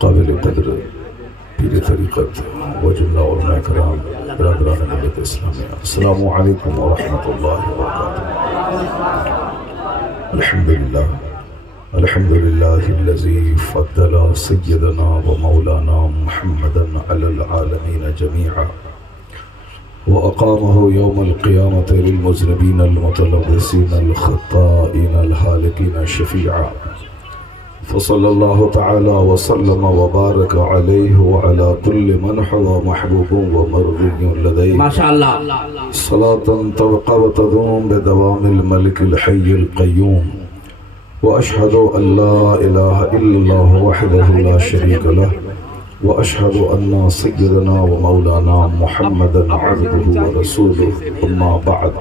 قابل قدر پیر طریقت و جملہ علماء کرام برادران ملت اسلامیہ، السلام علیکم ورحمۃ اللہ وبرکاتہ۔ الحمدللہ الذی فضل سیدنا و مولانا محمدا علی العالمین جميعا وأقامه يوم القيامة للمذنبين المتلبسين الخطائين الهالكين شفيعا، فصلى الله تعالى وسلم وبارك عليه وعلى كل من هو محبوب ومرضي لديه ما شاء الله، صلاة تبقى وتدوم بدوام الملك الحي القيوم، وأشهد أن لا إله إلا الله وحده لا شريك له، وأشهد أن سيدنا ومولانا محمدا عبده ورسوله، أما بعد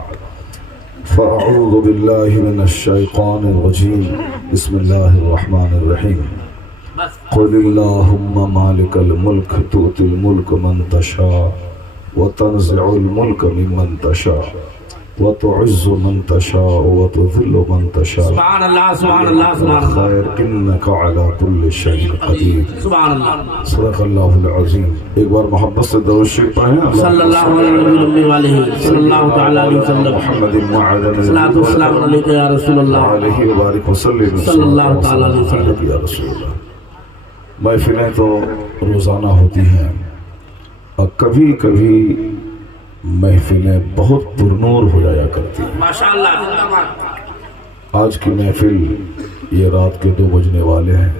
فأعوذ بالله من الشيطان الرجيم، بسم الله الرحمن الرحيم، قل اللهم مالك الملك تؤتي الملك من تشاء وتنزع الملك ممن تشاء وتعز من تشاء وتذل من تشاء، سبحان الله سبحان الله سبحان الله، خير إنك على كل شيء قدير، سبحان الله، صدق الله العظيم۔ ایک بار محبت سے درود شریف پڑھیں، صلی اللہ علیہ وسلم، محمد معظم صلاۃ والسلام علیک یا رسول اللہ، علیہ وبارک وسلم، صلی اللہ تعالی علیہ وسلم یا رسول اللہ۔ محفلیں تو روزانہ ہوتی ہیں اور کبھی کبھی محفلیں بہت پرنور ہو جایا کرتی ہیں ماشاءاللہ۔ آج کی محفل یہ رات کے 2 بجنے والے ہیں،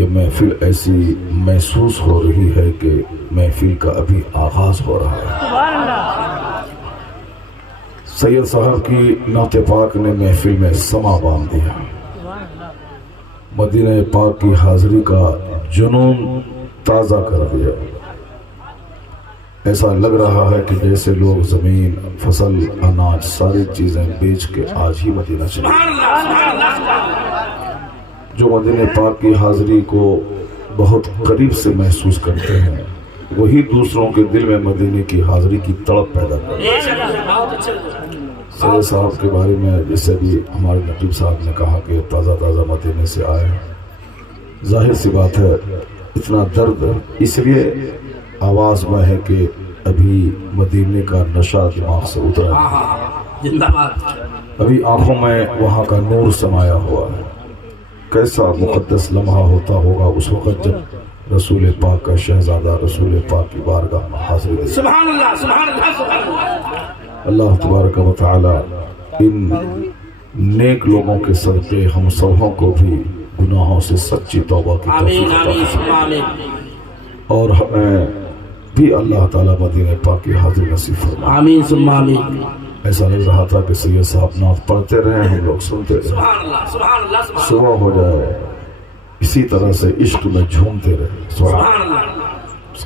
یہ محفل ایسی محسوس ہو رہی ہے کہ محفل کا ابھی آغاز ہو رہا ہے۔ سید صاحب کی نعت پاک نے محفل میں سما باندھ دیا، مدینہ پاک کی حاضری کا جنون تازہ کر دیا۔ ایسا لگ رہا ہے کہ جیسے لوگ زمین، فصل، اناج، ساری چیزیں بیچ کے آج ہی مدینہ چلے۔ جو مدینہ پاک کی حاضری کو بہت قریب سے محسوس کرتے ہیں وہی دوسروں کے دل میں مدینہ کی حاضری کی تڑپ پیدا کرتے ہیں۔ سید صاحب کے بارے میں جیسے بھی ہمارے نقیب صاحب نے کہا کہ تازہ تازہ مدینہ سے آئے، ظاہر سی بات ہے اتنا درد اس لیے آواز میں ہے کہ ابھی مدینے کا نشہ دماغ سے اترا ہے، ابھی آنکھوں میں وہاں کا نور سمایا ہوا ہے۔ کیسا مقدس لمحہ ہوتا ہوگا اس وقت جب رسول پاک کا شہزادہ رسول پاک کی بارگاہ میں حاضر ہے۔ سبحان اللہ سبحان اللہ سبحان اللہ۔ اللہ تبارک و تعالی ان نیک لوگوں کے صدقے ہم سبوں کو بھی گناہوں سے سچی توبہ کی توفیق عطا فرمائے، اور ہمیں بھی اللہ تعالیٰ مدینہ پاک کی حاضری نصیب فرمائے، آمین ثم آمین۔ ایسا لگ رہا تھا کہ سید صاحب نعت پڑھتے رہے، ہم لوگ سنتے رہے، صبح ہو جائے اسی طرح سے عشق میں جھومتے رہے۔ سبحان اللہ،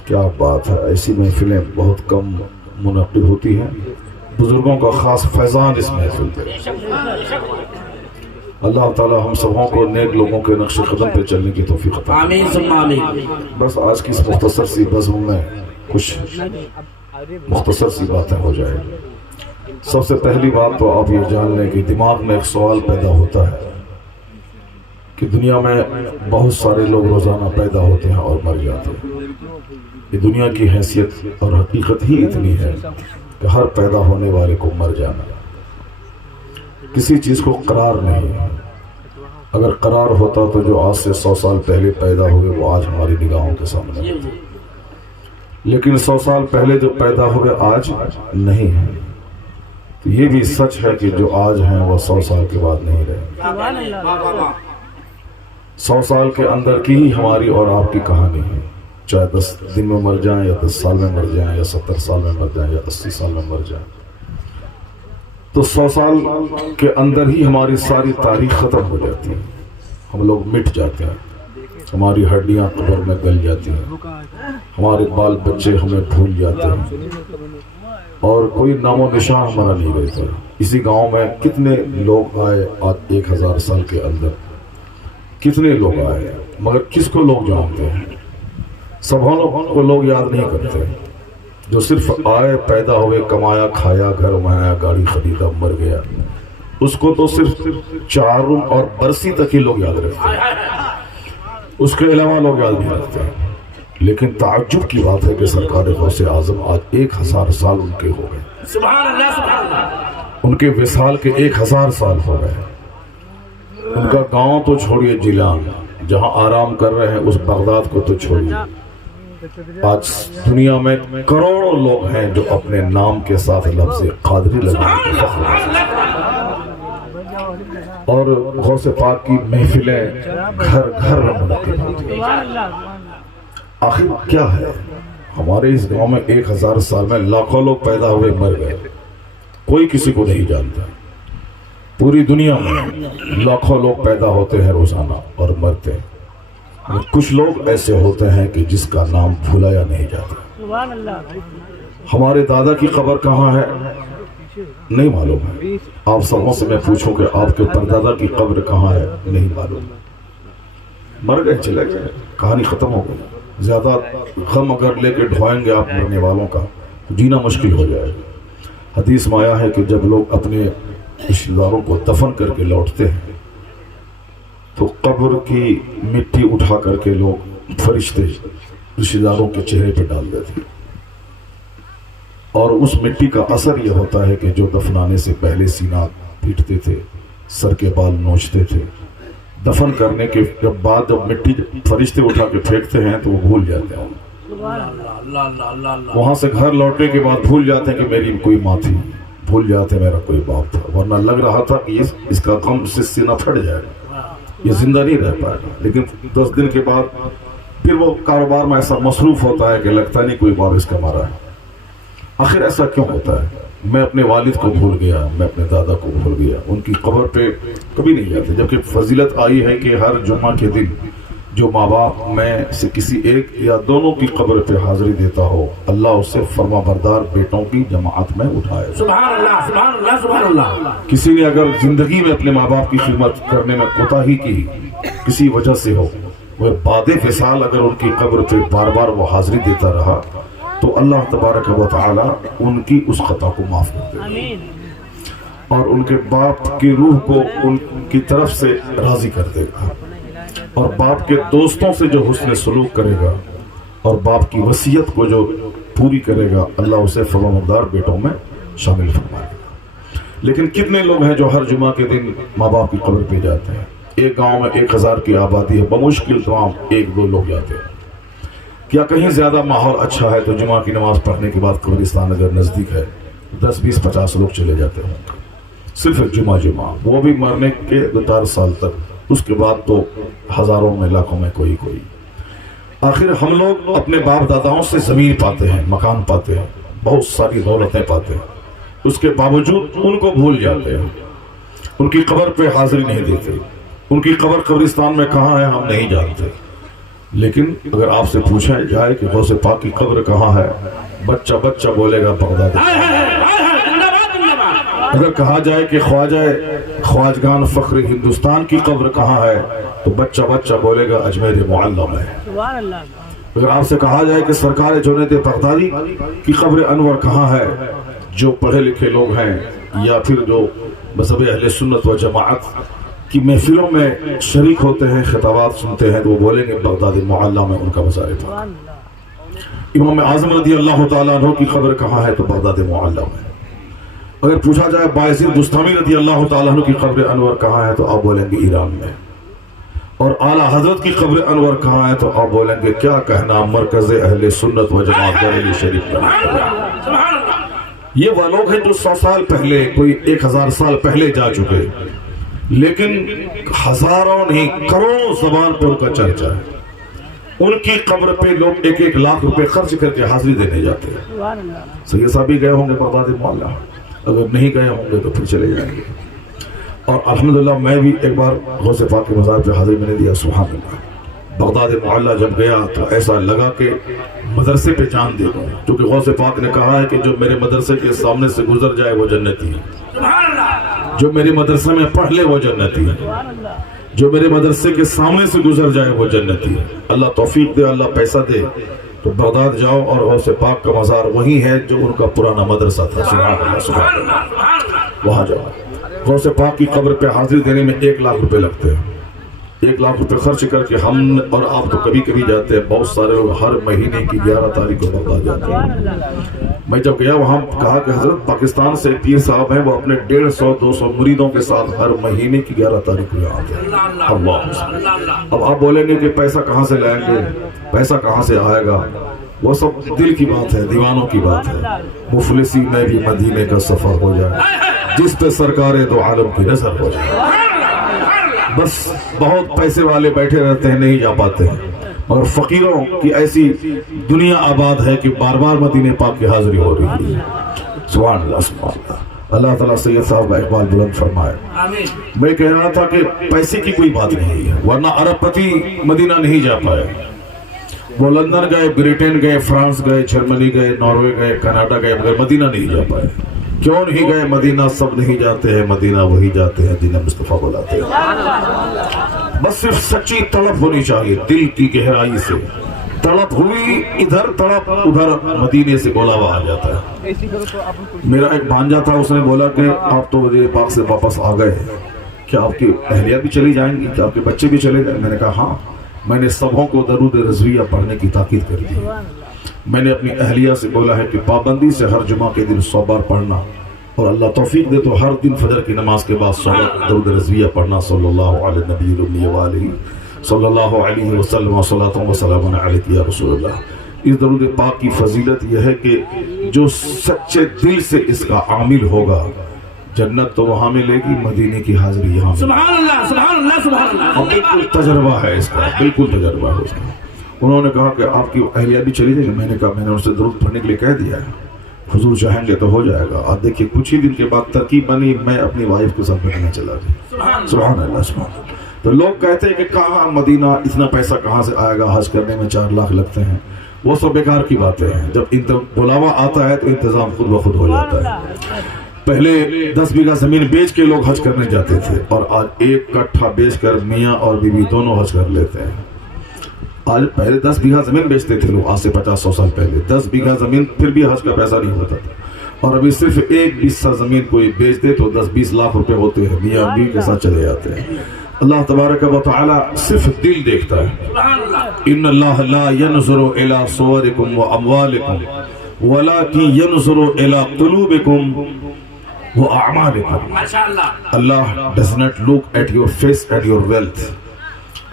کیا بات ہے۔ ایسی محفلیں بہت کم منعقد ہوتی ہیں، بزرگوں کا خاص فیضان اس محفل پہ۔ اللہ تعالیٰ ہم سبوں کو نیک لوگوں کے نقش قدم پہ چلنے کی توفیق عطا فرمائے، آمین ثم آمین۔ بس آج کی اس مختصر سی بزم میں کچھ مختصر سی باتیں ہو جائیں۔ سب سے پہلی بات تو آپ یہ جان لیں کہ دماغ میں ایک سوال پیدا ہوتا ہے کہ دنیا میں بہت سارے لوگ روزانہ پیدا ہوتے ہیں اور مر جاتے ہیں۔ یہ دنیا کی حیثیت اور حقیقت ہی اتنی ہے کہ ہر پیدا ہونے والے کو مر جانا، کسی چیز کو قرار نہیں ہے۔ اگر قرار ہوتا تو جو آج سے 100 سال پہلے پیدا ہوئے وہ آج ہماری نگاہوں کے سامنے ہوتے، لیکن 100 سال پہلے جو پیدا ہوئے آج نہیں ہیں۔ تو یہ بھی سچ ہے کہ جو آج ہیں وہ 100 سال کے بعد نہیں رہے۔ 100 سال کے اندر کی ہی ہماری اور آپ کی کہانی ہے، چاہے 10 دن میں مر جائیں یا 10 سال میں مر جائیں یا 70 سال میں مر جائیں یا 80 سال میں مر جائیں، تو 100 سال کے اندر ہی ہماری ساری تاریخ ختم ہو جاتی ہے، ہم لوگ مٹ جاتے ہیں، ہماری ہڈیاں قبر میں گل جاتی ہیں، ہمارے بال بچے ہمیں بھول جاتے ہیں، اور کوئی نام و نشان ہمارا نہیں رہتا۔ اسی گاؤں میں کتنے لوگ آئے آج 1000 سال کے اندر، کتنے لوگ آئے، مگر کس کو لوگ جانتے ہیں؟ سبھوں کو لوگ یاد نہیں کرتے۔ جو صرف آئے، پیدا ہوئے، کمایا، کھایا، گھر بنایا، گاڑی خریدا، مر گیا، اس کو تو صرف چاروں اور برسی تک ہی لوگ یاد رکھتے ہیں، اس کے علاوہ لوگ یاد نہیں رکھتے ہیں۔ لیکن تعجب کی بات ہے کہ سرکار غوث اعظم آج 1000 سال ان کے ہو گئے، سبحان اللہ سبحان اللہ، ان کے وصال کے 1000 سال ہو گئے۔ ان کا گاؤں تو چھوڑیے، جیلان جہاں آرام کر رہے ہیں اس بغداد کو تو چھوڑیے، آج دنیا میں کروڑوں لوگ ہیں جو اپنے نام کے ساتھ لفظ قادری لگانے کے فخر کرتے ہیں۔ اور غوث پاک کی محفلیں گھر گھر میں منعقد ہوتی ہیں۔ آخر کیا ہے؟ ہمارے اس گاؤں میں 1000 سال میں لاکھوں لوگ پیدا ہوئے مر گئے، کوئی کسی کو نہیں جانتا۔ پوری دنیا میں لاکھوں لوگ پیدا ہوتے ہیں روزانہ اور مرتے ہیں، کچھ لوگ ایسے ہوتے ہیں کہ جس کا نام بھولایا نہیں جاتا۔ ہمارے دادا کی قبر کہاں ہے نہیں معلوم ہے، آپ سبوں سے میں پوچھوں کہ آپ کے پردادا کی قبر کہاں ہے نہیں معلوم، مر گئے چلے گئے، کہانی ختم ہو گئی۔ زیادہ غم اگر لے کے ڈھوائیں گے آپ مرنے والوں کا تو جینا مشکل ہو جائے گا۔ حدیث میں آیا ہے کہ جب لوگ اپنے رشتہ داروں کو دفن کر کے لوٹتے ہیں تو قبر کی مٹی اٹھا کر کے لوگ فرشتے رشتہ داروں کے چہرے پہ ڈال دیتے ہیں، اور اس مٹی کا اثر یہ ہوتا ہے کہ جو دفنانے سے پہلے سینہ پیٹتے تھے، سر کے بال نوچتے تھے، دفن کرنے کے بعد جب مٹی فرشتے اٹھا کے پھینکتے ہیں تو وہ بھول جاتے ہیں، وہاں سے گھر لوٹنے کے بعد بھول جاتے ہیں کہ میری کوئی ماں تھی، بھول جاتے میرا کوئی باپ تھا، ورنہ لگ رہا تھا کہ اس کا غم سے سینہ پھٹ جائے گا، یہ زندہ نہیں رہ پائے گا۔ لیکن 10 دن کے بعد پھر وہ کاروبار میں ایسا مصروف ہوتا ہے کہ لگتا نہیں کوئی باپ اس کا مارا ہے۔ آخر ایسا کیوں ہوتا ہے؟ میں اپنے والد کو بھول گیا، میں اپنے دادا کو بھول گیا، ان کی قبر پہ کبھی نہیں جاتے، جبکہ فضیلت آئی ہے کہ ہر جمعہ کے دن جو ماں باپ میں سے کسی ایک یا دونوں کی قبر پہ حاضری دیتا ہو، اللہ اسے فرما بردار بیٹوں کی جماعت میں اٹھائے۔ سبحان اللہ سبحان اللہ سبحان اللہ۔ کسی نے اگر زندگی میں اپنے ماں باپ کی خدمت کرنے میں کوتاہی کی کسی وجہ سے ہو، وہ بعد وصال اگر ان کی قبر پہ بار بار وہ حاضری دیتا رہا تو اللہ تبارک و تعالی ان کی اس خطا کو معاف کر دے گا اور ان کے باپ کی روح کو ان کی طرف سے راضی کر دے گا، اور باپ کے دوستوں سے جو حسن سلوک کرے گا اور باپ کی وصیت کو جو پوری کرے گا، اللہ اسے فرمانبردار بیٹوں میں شامل فرمائے گا۔ لیکن کتنے لوگ ہیں جو ہر جمعہ کے دن ماں باپ کی قبر پہ جاتے ہیں؟ ایک گاؤں میں 1000 کی آبادی ہے، بمشکل تمام 1-2 لوگ جاتے ہیں۔ کیا کہیں زیادہ ماحول اچھا ہے تو جمعہ کی نماز پڑھنے کے بعد قبرستان اگر نزدیک ہے 10, 20, 50 لوگ چلے جاتے ہیں، صرف ایک جمعہ، وہ بھی مرنے کے 2-4 سال تک، اس کے بعد تو ہزاروں میں لاکھوں میں کوئی۔ آخر ہم لوگ اپنے باپ داداؤں سے زمین پاتے ہیں، مکان پاتے ہیں، بہت ساری دولتیں پاتے ہیں، اس کے باوجود ان کو بھول جاتے ہیں، ان کی قبر پہ حاضری نہیں دیتے، ان کی قبر قبرستان میں کہاں ہے ہم نہیں جانتے۔ لیکن اگر آپ سے پوچھا جائے کہ غوث پاک کی قبر کہاں ہے، بچہ بولے گا بغداد۔ اگر کہا جائے کہ خواجگان فخر ہندوستان کی قبر کہاں ہے تو بچہ بولے گا اجمیر معلم ہے۔ اگر آپ سے کہا جائے کہ سرکار جنید بغدادی کی قبر انور کہاں ہے، جو پڑھے لکھے لوگ ہیں یا پھر جو مذہب اہل سنت و جماعت کی محفلوں میں شریک ہوتے ہیں، خطابات سنتے ہیں، تو وہ بولیں گے بغداد معلّہ میں ان کا مزار پاک۔ امام اعظم رضی اللہ تعالیٰ عنہ کی قبر کہاں ہے تو بغداد معلّہ میں۔ اگر پوچھا جائے باعزید بستامی رضی اللہ تعالیٰ عنہ کی قبر انور کہاں ہے تو آپ بولیں گے ایران میں، اور اعلیٰ حضرت کی قبر انور کہاں ہے تو آپ بولیں گے کیا کہنا مرکز اہل سنت و جماعت بریلی شریف کا۔ یہ وہ لوگ ہیں جو 100 سال پہلے، کوئی 1000 سال پہلے جا چکے، لیکن ہزاروں نہیں کروڑوں زبان پر ان کا چرچا ہے۔ ان کی قبر پہ لوگ 1-1 لاکھ روپے خرچ کر کے حاضری دینے جاتے ہیں۔ سید صاحب بھی گئے ہوں گے بغداد معلّہ، اگر نہیں گئے ہوں گے تو پھر چلے جائیں گے۔ اور الحمدللہ میں بھی ایک بار غوث پاک کے مزار پہ حاضری میں نے دیا، سبحان اللہ۔ بغداد معلّہ جب گیا تو ایسا لگا کہ مدرسے پہ جان دے دوں، کیونکہ غوث پاک نے کہا ہے کہ جو میرے مدرسے کے سامنے سے گزر جائے وہ جنتی ہے، جو میرے مدرسے میں پڑھ لے وہ جنتی ہے، جو میرے مدرسے کے سامنے سے گزر جائے وہ جنتی ہے۔ اللہ توفیق دے، اللہ پیسہ دے تو بغداد جاؤ اور غوث پاک کا مزار وہی ہے جو ان کا پرانا مدرسہ تھا، سبحان اللہ سبحان اللہ، وہاں جاؤ۔ غوث پاک کی قبر پہ حاضری دینے میں 1 لاکھ روپے لگتے ہیں. 1 لاکھ روپے خرچ کر کے ہم اور آپ تو کبھی کبھی جاتے ہیں. بہت سارے لوگ ہر مہینے کی 11 تاریخ کو بغداد جاتے ہیں. میں جب گیا وہاں کہا کہ حضرت پاکستان سے پیر صاحب ہیں، وہ اپنے 150-200 مریدوں کے ساتھ ہر مہینے کی 11 تاریخ کو یہاں آتے ہیں. اللہ. اب آپ بولیں گے کہ پیسہ کہاں سے لائیں گے، پیسہ کہاں سے آئے گا؟ وہ سب دل کی بات ہے، دیوانوں کی بات ہے. مفلسی میں بھی مدینے کا سفر ہو جائے، جس پہ سرکار دو عالم کی نظر ہو جائے. بس بہت پیسے والے بیٹھے رہتے ہیں، نہیں جا پاتے ہیں، اور فقیروں کی ایسی دنیا آباد ہے کہ بار بار مدینے پاک کی حاضری ہو رہی ہے. سبحان اللہ سبحان اللہ. اللہ تعالیٰ سید صاحب کا اقبال بلند فرمائے. میں کہہ رہا تھا کہ پیسے کی کوئی بات نہیں ہے، ورنہ عرب پتی مدینہ نہیں جا پائے. وہ لندن گئے، برٹن گئے، فرانس گئے، جرمنی گئے، ناروے گئے، کینیڈا گئے، مگر مدینہ نہیں جا پائے. کیوں نہیں گئے مدینہ؟ سب نہیں جاتے ہیں مدینہ، وہی جاتے ہیں جنہیں مصطفیٰ بلاتے ہیں. بس صرف سچی طلب ہونی چاہیے، دل کی گہرائی سے طلب ہوئی، ادھر طلب ادھر مدینے سے بلاوا آ جاتا ہے. میرا ایک بھانجا تھا، اس نے بولا کہ آپ تو وزیر پاک سے واپس آ گئے، کیا آپ کی اہلیہ بھی چلی جائیں گی، کیا آپ کے بچے بھی چلے گئے؟ میں نے کہا ہاں. میں نے سبوں کو درود رضویہ پڑھنے کی تاکید کر دی. میں نے اپنی اہلیہ سے بولا ہے کہ پابندی سے ہر جمعہ کے دن 100 بار پڑھنا، اور اللہ توفیق دے تو ہر دن فجر کی نماز کے بعد 100 بار درود رضویہ پڑھنا. صلی اللہ علیہ نبی الامی وآلہ صلی اللہ علیہ وسلم صلاۃ و سلام علیک یا رسول اللہ. اس درود پاک کی فضیلت یہ ہے کہ جو سچے دل سے اس کا عامل ہوگا، جنت تو وہاں ملے گی، مدینے کی حاضری یہاں. سبحان اللہ سبحان اللہ سبحان اللہ. بالکل تجربہ ہے اس کا، بالکل تجربہ ہے اس کا. انہوں نے کہا کہ آپ کی اہلیہ بھی چلی جائے گی. میں نے کہا میں نے ان سے درود پڑھنے کے لیے کہہ دیا ہے، حضور چاہیں گے تو ہو جائے گا. آپ دیکھیے کچھ ہی دن کے بعد ترکیب بنی، میں اپنی وائف کے ساتھ مدینہ چلا گیا. سبحان اللہ سبحان اللہ. تو لوگ کہتے ہیں کہ کہاں مدینہ، اتنا پیسہ کہاں سے آئے گا، حج کرنے میں 4 لاکھ لگتے ہیں. وہ سب بیکار کی باتیں ہیں. جب بلاوا آتا ہے تو انتظام خود بخود ہو جاتا ہے. پہلے 10 بیگھہ زمین بیچ کے لوگ حج کرنے جاتے تھے، اور آج 1 کٹھا بیچ کر میاں اور بیوی دونوں حج کر لیتے ہیں. آج پہلے 10 بیگھہ زمین بیچتے تھے لوگ، آج سے 50-100 سال پہلے 10 بیگھہ زمین پھر بھی حج کا پیسہ نہیں ہوتا تھا. اور ابھی صرف 1 حصہ زمین کوئی بیچ دے تو 10-20 لاکھ روپے ہوتے ہیں، میاں بیوی کے ساتھ چلے جاتے ہیں. اللہ تبارک و تعالی صرف دل دیکھتا ہے. ان اللہ لا ينظر الى صورکم واموالکم ولكن ينظر الى قلوبکم وَأَعْمَالِكُمْ. Allah does not look at your face and your wealth.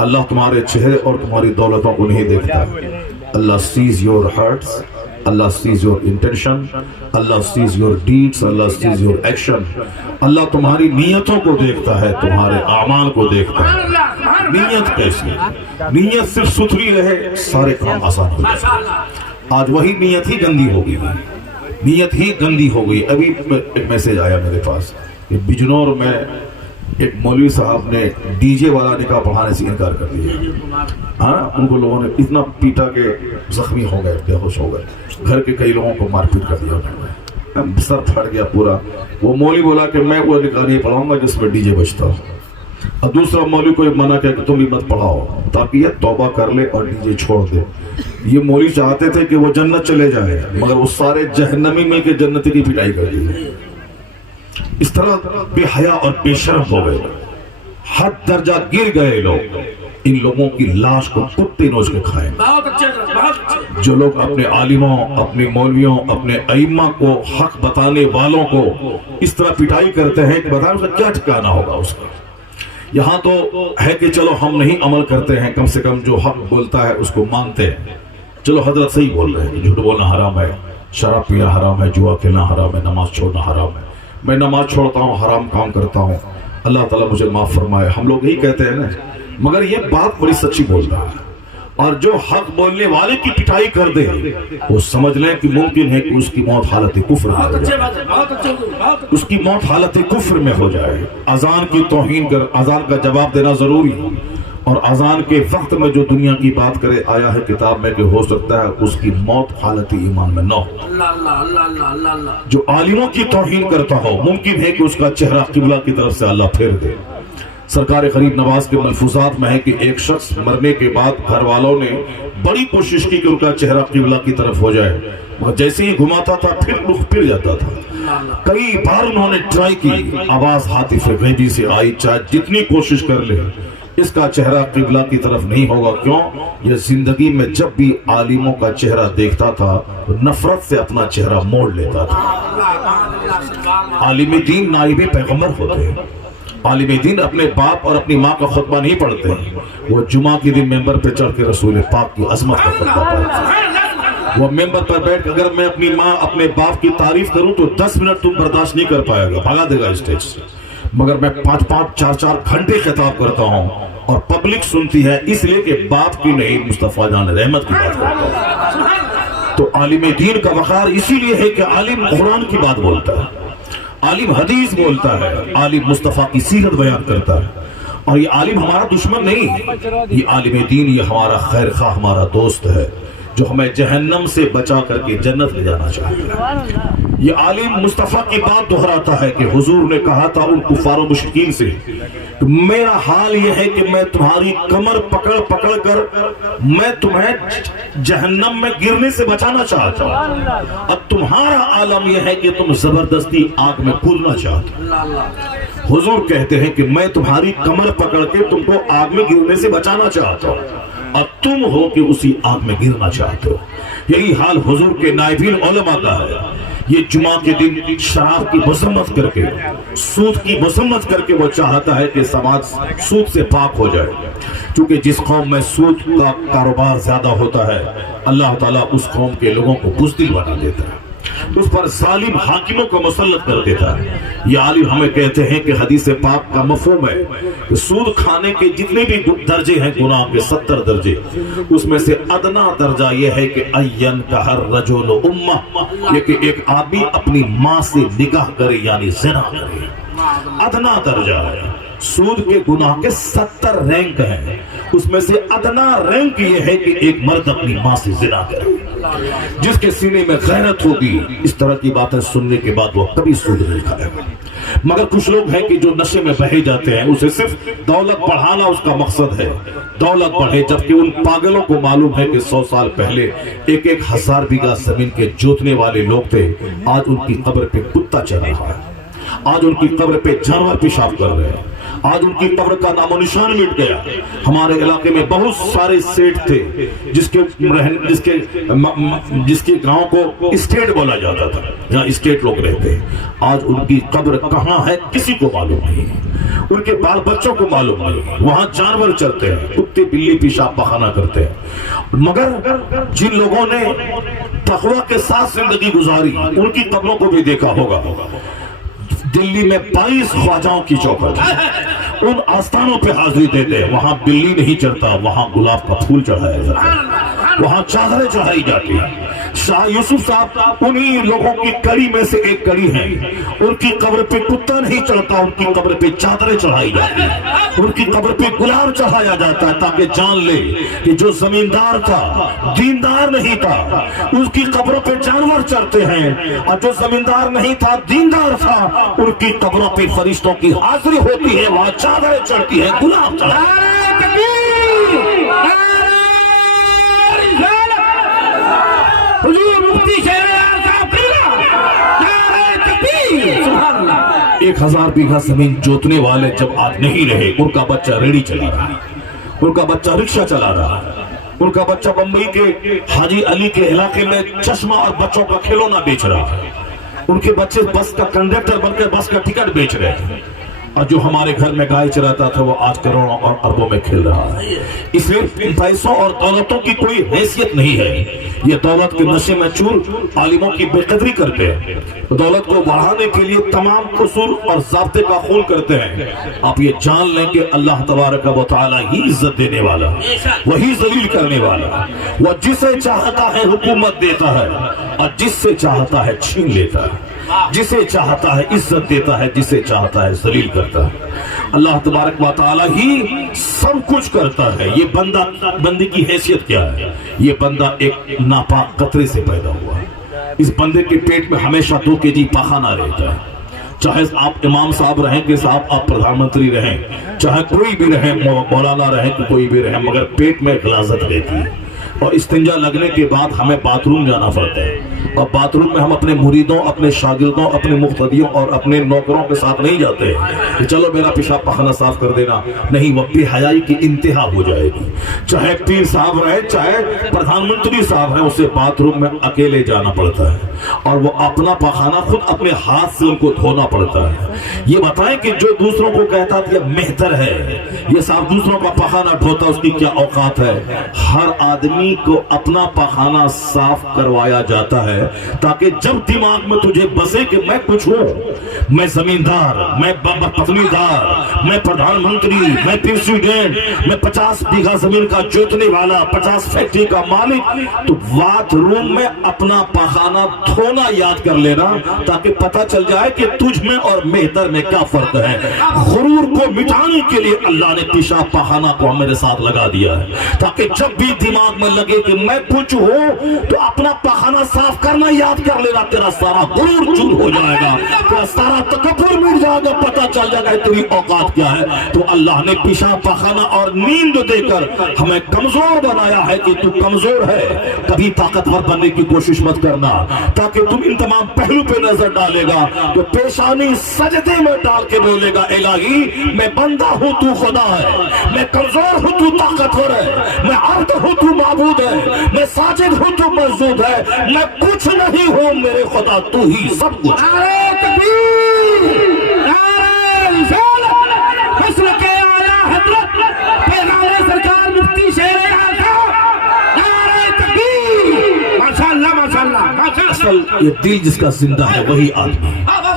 اللہ تمہارے چہرے اور تمہاری دولتوں کو نہیں دیکھتا. Allah sees your hearts, Allah sees your intention, Allah sees your deeds, Allah sees your action. اللہ تمہاری نیتوں کو دیکھتا ہے، تمہارے اعمال کو دیکھتا ہے. نیت کیسی؟ نیت صرف ستھری رہے، سارے کام آسان ہو جائے. آج وہی نیت ہی گندی ہوگی، نیت ہی گندی ہو گئی. ابھی ایک میسیج آیا میرے پاس کہ بجنور میں ایک مولوی صاحب نے ڈی جے والا نکاح پڑھانے سے انکار کر دیا. ہاں، ان کو لوگوں نے اتنا پیٹا کہ زخمی ہو گئے، بے ہوش ہو گئے. گھر کے کئی لوگوں کو مار پیٹ کر دیا انہوں نے، سر پھٹ گیا پورا. وہ مولوی بولا کہ میں وہ نکاح نہیں پڑھاؤں گا جس میں ڈی جے بجتا ہو. اور دوسرا مولوی کو منع کیا کہ تم بھی مت پڑھاؤ، تاکہ یہ توبہ کر لے اور ڈی جے چھوڑ دے. یہ مولوی چاہتے تھے کہ وہ جنت چلے جائیں، مگر وہ سارے جہنمی مل کے جنتی کی پٹائی کر دی. اس طرح بے حیا اور بے شرم ہو گئے، حد درجہ گر گئے لوگ. ان لوگوں کی لاش کو کتے نوچ کے کھائیں. جو لوگ اپنے عالموں، اپنے مولویوں، اپنے ائمہ کو، حق بتانے والوں کو اس طرح پٹائی کرتے ہیں کہ بتائیں اس کا کیا ٹھکانہ ہوگا اس کا. یہاں تو ہے کہ چلو ہم نہیں عمل کرتے ہیں، کم سے کم جو حق بولتا ہے اس کو مانتے ہیں. چلو حضرت صحیح بول رہے ہیں، جھوٹ بولنا حرام ہے، شراب پینا حرام ہے، جوا کھیلنا حرام ہے، نماز چھوڑنا حرام ہے. میں نماز چھوڑتا ہوں، حرام کام کرتا ہوں، اللہ تعالیٰ مجھے معاف فرمائے. ہم لوگ یہی کہتے ہیں نا، مگر یہ بات بڑی سچی بول رہا ہے. اور جو حق بولنے والے کی پٹائی کر دے وہ سمجھ لیں کہ ممکن ہے کہ اس کی موت حالت کفر میں ہو جائے، اس کی موت حالت کفر میں ہو جائے. اذان کی توہین کر اذان کا جواب دینا ضروری ہے، اور اذان کے وقت میں جو دنیا کی بات کرے، آیا ہے کتاب میں کہ ہو سکتا ہے اس کی موت حالت ایمان میں نہ ہو. جو عالموں کی توہین کرتا ہو، ممکن ہے کہ اس کا چہرہ قبلہ کی طرف سے اللہ پھیر دے. سرکار غریب نواز کے ملفوظات میں ہے کہ ایک شخص مرنے کے بعد گھر والوں نے بڑی کوشش کی کہ ان کا چہرہ قبلہ کی طرف ہو جائے، جیسے ہی گھماتا تھا پھر جاتا تھا۔ کئی بار انہوں نے ٹرائی کی، آواز ہاتف غیبی سے آئی، چاہے جتنی کوشش کر لے اس کا چہرہ قبلہ کی طرف نہیں ہوگا۔ کیوں؟ یہ زندگی میں جب بھی عالموں کا چہرہ دیکھتا تھا نفرت سے اپنا چہرہ موڑ لیتا تھا۔ عالم دین نائب پیغمبر ہوتے ہیں، عالم دین اپنے باپ اور اپنی ماں کا خطبہ نہیں پڑھتے ہیں، وہ جمعہ کے دن ممبر پہ چڑھ کے رسول پاک کی عظمت کا خطبہ پڑھتے ہیں۔ وہ ممبر پر بیٹھ اگر میں اپنی ماں اپنے باپ کی تعریف کروں تو 10 منٹ تم برداشت نہیں کر پائے گا، بھگا دے گا اسٹیج سے، مگر میں 5-5 4-4 گھنٹے خطاب کرتا ہوں اور پبلک سنتی ہے، اس لیے کہ باپ کی نہیں مصطفیٰ جان رحمت کی بات کرتا ہوں۔ تو عالم دین کا وقار اسی لیے ہے کہ عالم قرآن کی بات بولتا ہے، عالم حدیث بولتا ہے، عالم مصطفیٰ کی سیرت بیان کرتا ہے، اور یہ عالم ہمارا دشمن نہیں، یہ عالم دین یہ ہمارا خیر خواہ، ہمارا دوست ہے جو ہمیں جہنم سے بچا کر کے جنت لے جانا چاہتا ہے۔ یہ عالم مصطفیٰ کی بات دہراتا ہے کہ حضور نے کہا تھا ان کفار و مشرکین سے، میرا حال یہ ہے کہ میں تمہاری کمر پکڑ پکڑ کر میں تمہیں جہنم میں گرنے سے بچانا چاہتا ہوں، اب تمہارا عالم یہ ہے کہ تم زبردستی آگ میں کودنا چاہتے ہو۔ حضور کہتے ہیں کہ میں تمہاری کمر پکڑ کے تم کو آگ میں گرنے سے بچانا چاہتا ہوں، اب تم ہو کہ اسی آگ میں گرنا چاہتے ہو۔ یہی حال حضور کے نائبین علماء کا ہے۔ یہ جمعہ کے دن شراب کی مذمت کر کے، سود کی مذمت کر کے وہ چاہتا ہے کہ سماج سود سے پاک ہو جائے، کیونکہ جس قوم میں سود کا کاروبار زیادہ ہوتا ہے اللہ تعالیٰ اس قوم کے لوگوں کو بزدل بنا دیتا ہے، اس پر ظالم حاکموں کو مسلط کر دیتا ہے۔ یہ عالم ہمیں کہتے ہیں کہ حدیث پاک کا مفہوم ہے کہ سود کھانے کے جتنے بھی درجے ہیں گناہ کے 70 درجے، اس میں سے ادنا درجہ یہ ہے کہ این کا ہر رجل امہ، یہ کہ ایک آدمی اپنی ماں سے نکاح کرے یعنی زنا کرے، ادنا درجہ ہے۔ سود کے گناہ کے 70 رینک ہیں، اس میں سے ادنا رینک یہ ہے کہ ایک مرد اپنی ماں سے زنا کرے۔ جس کے سینے میں غیرت ہوگی اس طرح کی باتیں سننے کے بعد وہ کبھی سود نہیں کھائے گا۔ مگر کچھ لوگ ہیں کہ جو نشے میں بہے جاتے ہیں، اسے صرف دولت بڑھانا اس کا مقصد ہے، دولت بڑھے، جبکہ ان پاگلوں کو معلوم ہے کہ 100 سال پہلے 1,000 بیگھہ زمین کے جوتنے والے لوگ تھے، آج ان کی قبر پہ کتا چل رہا ہے، آج ان کی قبر پہ جانور پیشاب کر رہے ہیں، آج ان کی قبر کا نام و نشان مٹ گیا۔ ہمارے علاقے میں بہت سارے سیٹ تھے جس کے گاؤں کو اسٹیٹ بولا جاتا تھا، جہاں اسٹیٹ لوگ رہتے، آج ان کی قبر کہاں ہے کسی کو معلوم نہیں، ان کے بال بچوں کو معلوم نہیں، وہاں جانور چلتے ہیں، کتے بلی پیشاب پخانہ کرتے ہیں۔ مگر جن لوگوں نے تقوی کے ساتھ زندگی گزاری ان کی قبروں کو بھی دیکھا ہوگا۔ دلی میں 22 خواجاؤں کی چوکھٹ، ان آستانوں پہ حاضری دیتے، وہاں بلی نہیں چڑھتا، وہاں گلاب کا پھول چڑھایا جاتا ہے، وہاں چادریں چڑھائی جاتی ہیں۔ شاہ یوسف صاحب انہی لوگوں کی کڑی میں سے ایک کڑی ہیں، ان کی قبر پہ کتا نہیں چڑھتا، ان کی قبر پہ چادریں چڑھائی جاتی ہیں، ان کی قبر پہ گلاب چڑھایا جاتا ہے، تاکہ جان لے کہ جو زمیندار تھا دیندار نہیں تھا، اس کی قبروں پہ جانور چڑھتے ہیں، اور جو زمیندار نہیں تھا دیندار تھا ان کی قبروں پہ فرشتوں کی حاضری ہوتی ہے، وہاں چادریں چڑھتی ہیں، گلاب چڑھتے ہیں۔ حضور مفتی شہریار صاحب 1,000 بیگھہ زمین جوتنے والے جب آج نہیں رہے، ان کا بچہ ریڑی چلا رہا ہے، ان کا بچہ رکشہ چلا رہا ہے، ان کا بچہ بمبئی کے حاجی علی کے علاقے میں چشمہ اور بچوں کا کھلونا بیچ رہا ہے، ان کے بچے بس کا کنڈکٹر بن کر بس کا ٹکٹ بیچ رہے ہیں، اور جو ہمارے گھر میں گائے چراتا تھا وہ آج کروڑوں اور اربوں میں کھیل رہا ہے۔ اس لیے پیسوں اور دولتوں کی کوئی حیثیت نہیں ہے، یہ دولت کے نشے میں چور عالموں کی بے قدری کرتے ہیں، دولت کو بڑھانے کے لیے تمام اصول اور ضابطے کا خون کرتے ہیں۔ آپ یہ جان لیں کہ اللہ تبارک و تعالی ہی عزت دینے والا، وہی ذلیل کرنے والا، وہ جسے چاہتا ہے حکومت دیتا ہے اور جس سے چاہتا ہے چھین لیتا ہے، جسے چاہتا ہے عزت دیتا ہے، جسے چاہتا ہے ذلیل کرتا ہے۔ اللہ تبارک و تعالی ہی سب کچھ کرتا ہے۔ یہ بندے کی حیثیت کیا ہے؟ یہ بندہ ایک ناپاک قطرے سے پیدا ہوا ہے، اس بندے کے پیٹ میں ہمیشہ 2 kg پاخانہ رہتا ہے، چاہے آپ امام صاحب رہیں کہ صاحب آپ پردھان منتری رہیں، چاہے کوئی بھی رہیں، مولانا رہیں کہ کوئی بھی رہیں، مگر پیٹ میں غلاظت رہتی ہے۔ اور استنجا لگنے کے بعد ہمیں باتھ روم جانا پڑتا ہے، اور باتھ روم میں ہم اپنے مریدوں، اپنے شاگردوں، اپنے مقتدیوں اور اپنے نوکروں کے ساتھ نہیں جاتے کہ چلو میرا پیشاب پخانہ صاف کر دینا، نہیں، وہ بے حیائی کی انتہا ہو جائے گی۔ چاہے پیر صاحب رہے، چاہے پردھان منتری صاحب رہے، اسے باتھ روم میں اکیلے جانا پڑتا ہے، اور وہ اپنا پخانہ خود اپنے ہاتھ سے ان کو دھونا پڑتا ہے۔ یہ بتائیں کہ جو دوسروں کو کہتا تھا یہ بہتر ہے، یہ صاحب دوسروں کا پخانہ دھوتا، اس کی کیا اوقات ہے؟ ہر آدمی کو اپنا پخانہ صاف کروایا جاتا ہے تاکہ جب دماغ میں تجھے بسے کہ میں کچھ ہوں، میں زمیندار، میں پتنی دار، میں پردھان منتری، میں پریزیڈنٹ، میں 50 بیگھہ زمین کا جوتنے والا، 50 فیکٹری کا مالک، تو باتھ روم میں اپنا پخانہ دھونا یاد کر لینا تاکہ پتہ چل جائے کہ تجھ میں اور مہتر میں کیا فرق ہے۔ غرور کو مٹانے کے لیے اللہ نے پیشاب پخانہ کو ہمارے ساتھ لگا دیا ہے تاکہ جب بھی دماغ میں لگے کہ میں کچھ ہوں تو اپنا پخانہ صاف کرنا یاد کر لینا، تیرا سارا غرور دور ہو جائے گا، تیرا سارا تکبر مٹ جائے گا، پتہ چل جائے گا تیری اوقات کیا ہے۔ تو اللہ نے پیشاب پخانہ اور نیند دے کر ہمیں کمزور بنایا ہے کہ تو کمزور ہے، کبھی طاقتور بننے کی کوشش مت کرنا تاکہ تم ان تمام پہلو پہ نظر ڈالے گا تو پیشانی سجدے میں ڈال کے بولے گا الہی میں بندہ ہوں تو خدا ہے، میں کمزور ہوں تو طاقتور ہے، میں عبد ہوں تو معبود ہے، میں ساجد ہوں تو مسجود ہے، میں کچھ نہیں ہوں میرے خدا تو ہی سب کچھ۔ نعرہ تکبیر، نعرہ رسالت، مسلک اعلیٰ حضرت پیغمبر سرکار مفتی شیر اعظم، نعرہ تکبیر، ماشاءاللہ ماشاءاللہ ماشاءاللہ۔ اصل یہ دل جس کا زندہ ہے وہی آدمی،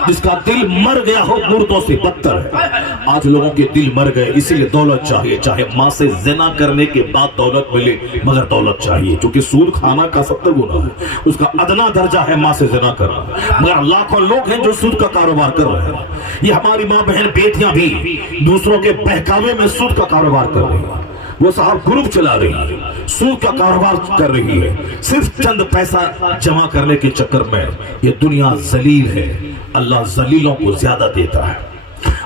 جس کا دل مر گیا ہو مردوں سے بدتر ہے۔ آج لوگوں کے دل مر گئے، اسی لیے دولت چاہیے، چاہے ماں سے زنا کرنے کے بعد دولت ملے مگر دولت چاہیے، چونکہ سود کھانا کا 70 گنا ہے، اس کا ادنا درجہ ہے ماں سے زنا کرنا، مگر لاکھوں لوگ ہیں جو سود کا کاروبار کر رہے ہیں۔ یہ ہماری ماں بہن بیٹیاں بھی دوسروں کے بہکاوے میں سود کا کاروبار کر رہی ہیں، وہ صاحب گروپ چلا رہی ہے، سود کا کاروبار کر رہی ہے، صرف چند پیسہ جمع کرنے کے چکر میں۔ یہ دنیا ذلیل ہے، اللہ ذلیلوں کو زیادہ دیتا ہے۔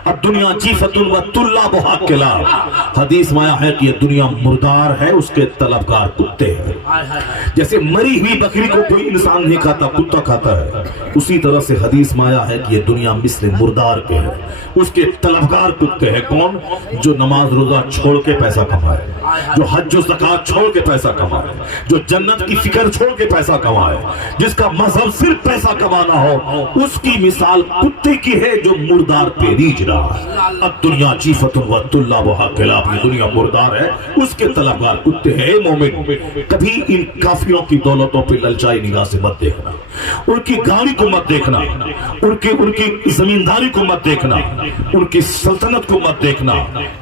اب دنیا جیفت و طلابها کلاب، حدیث میں آیا ہے کہ یہ دنیا مردار ہے، اس کے طلبگار کتے ہیں۔ جیسے مری ہوئی بکری کو کوئی انسان نہیں کھاتا، کتا کھاتا ہے، اسی طرح سے حدیث میں آیا ہے کہ یہ دنیا مثل مردار کے ہے، اس کے طلبگار کتے ہیں۔ کون؟ جو نماز روزہ چھوڑ کے پیسہ کمائے، جو حج و زکوٰۃ چھوڑ کے پیسہ کمائے، جو جنت کی فکر چھوڑ کے پیسہ کمائے، جس کا مذہب صرف پیسہ کمانا ہو، اس کی مثال کتے کی ہے جو مردار پہ ریجھ رہا ہے۔ اب دنیا جیفت و طلابها کلاب، یہ دنیا مردار ہے، اس کے طلبگار کتے ہیں۔ اے مومن، کبھی ان کافروں کی دولتوں پہ للچائی نگاہ سے مت دیکھنا، ان کی گاڑی کو مت دیکھنا، ان کی زمینداری کو مت دیکھنا، ان کی سلطنت کو مت دیکھنا،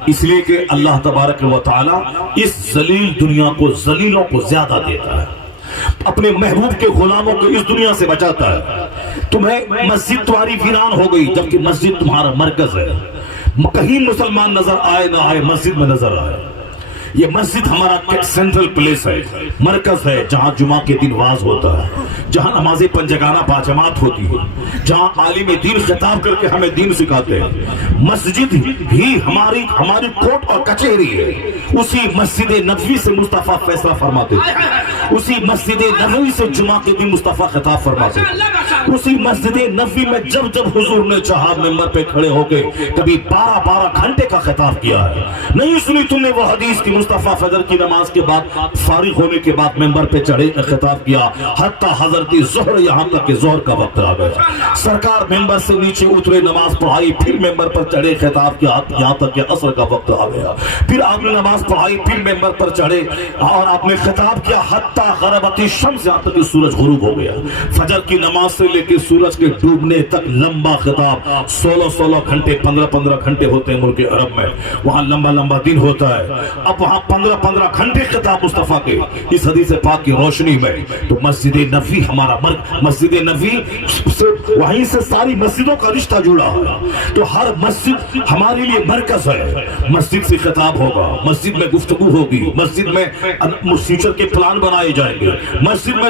اس لیے کہ اللہ تبارک و تعالی اس ذلیل دنیا کو ذلیلوں کو زیادہ دیتا ہے، اپنے محبوب کے غلاموں کو اس دنیا سے بچاتا ہے۔ تمہیں مسجد تمہاری ویران ہو گئی جبکہ مسجد تمہارا مرکز ہے، کہیں مسلمان نظر آئے نہ آئے مسجد میں نظر آئے۔ یہ مسجد ہمارا سینٹرل پلیس ہے، مرکز ہے، جہاں جمعہ کے دن واز ہوتا ہے، جہاں نماز پنجگانہ باجماعت ہوتی ہے، جہاں عالم دین خطاب کر کے ہمیں دین سکھاتے ہیں۔ مسجد ہی ہماری کوٹ اور کچہری ہے۔ اسی مسجد نبوی سے مصطفیٰ فیصلہ فرماتے تھے، اسی مسجد نبوی سے جمعہ کے دن مصطفیٰ خطاب فرماتے تھے، اسی مسجد نبوی میں جب حضور نے چاہا ممبر پہ کھڑے ہو کے کبھی 12 گھنٹے کا خطاب کیا ہے۔ نہیں سنی تم نے وہ حدیث کی مصطفیٰ فجر کی نماز کے بعد فارغ ہونے کے بعد ممبر پہ چڑھے خطاب کیا حتیٰ حضرت ظہر، یہاں تک کہ ظہر کا وقت آ گیا، سرکار ممبر سے نیچے اترے، نماز پڑھائی، پھر ممبر پر چڑھے خطاب کیا یہاں تک کہ عصر کا وقت آ گیا، پھر آپ نے نماز پڑھائی، پھر ممبر پر چڑھے اور آپ نے خطاب کیا حتیٰ غربت الشمس، یہاں تک کہ سورج غروب ہو گیا۔ فجر کی نماز سے لے کے سورج کے ڈوبنے تک لمبا خطاب، 16 گھنٹے 15 گھنٹے ہوتے ہیں ملک عرب میں، وہاں لمبا دن ہوتا ہے۔ اب وہاں 15 گھنٹے خطاب مصطفیٰ کے اس حدیث پاک کی روشنی میں، تو مسجد نبوی ہمارا مسجد نبوی سے وہیں سے ساری مسجدوں کا رشتہ جڑا ہے، تو ہر مسجد ہمارے لیے مرکز ہے۔ مسجد سے خطاب ہوگا، مسجد میں گفتگو ہوگی، مسجد میں فیوچر کے پلان بنائے جائیں گے، مسجد میں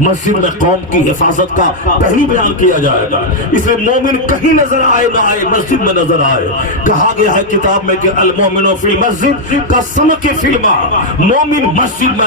مسجد میں قوم کی حفاظت کا پہلو بیان کیا جائے گا۔ اس لیے مومن کہیں نظر آئے نہ آئے مسجد میں نظر آئے۔ کہا گیا ہے کتاب میں کہ المومن فی المسجد کا سمک فی الماء، مومن مسجد میں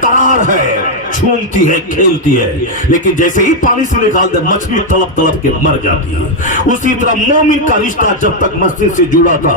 قرار ہے، چھومتی ہے، کھیلتی ہے، لیکن جیسے ہی پانی سے نکال دے مچھلی تڑپ تڑپ کے مر جاتی ہے۔ اسی طرح مومن کا رشتہ جب تک مسجد سے جڑا تھا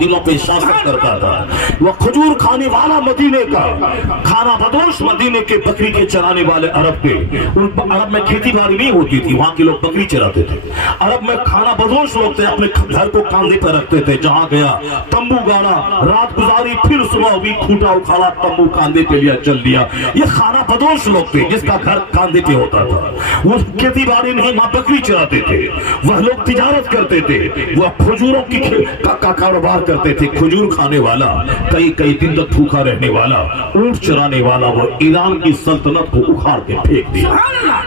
دلوں پہ شاست کرتا تھا۔ وہ کھجور کھانے والا مدینے کا، کھانا بدوش مدینے کے، بکری کے چرانے والے عرب کے، عرب میں کھیتی باڑی نہیں ہوتی تھی، وہاں کے لوگ بکری چراتے تھے۔ عرب میں کھانا بدوش لوگ تھے، اپنے گھر کو کاندھے پہ رکھتے تھے، جہاں گیا تمبو گاڑا، رات گزاری، پھر صبح ہوئی کھوٹا اکھاڑا، تمبو کاندھے پہ لیا، چل دیا۔ یہ کھانا بدوش لوگ تھے جس کا گھر کاندھے پہ ہوتا تھا۔ وہ کھیتی باڑی نہیں، وہاں بکری چراتے تھے، وہ لوگ تجارت کرتے تھے، وہ کھجوروں کا کاروبار کرتے تھے۔ کھجور کھانے والا، کئی کئی دن تک بھوکا رہنے والا، اونٹ چرانے والا، وہ ایران کی سلطنت کو اکھاڑ کے پھینک دیا۔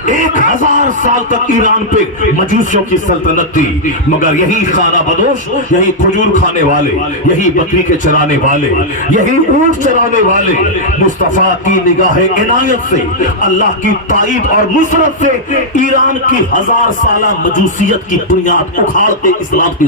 1000 سال تک ایران پہ مجوسیوں کی سلطنت تھی، مگر یہی خانہ بدوش، یہی کھجور کھانے والے، یہی بکری کے چرانے والے، یہی اونٹ چرانے والے مصطفیٰ کی نگاہ عنایت سے، اللہ کی تائید اور نصرت سے ایران کی 1000 سالہ مجوسیت کی بنیاد اکھاڑ کے اسلام کی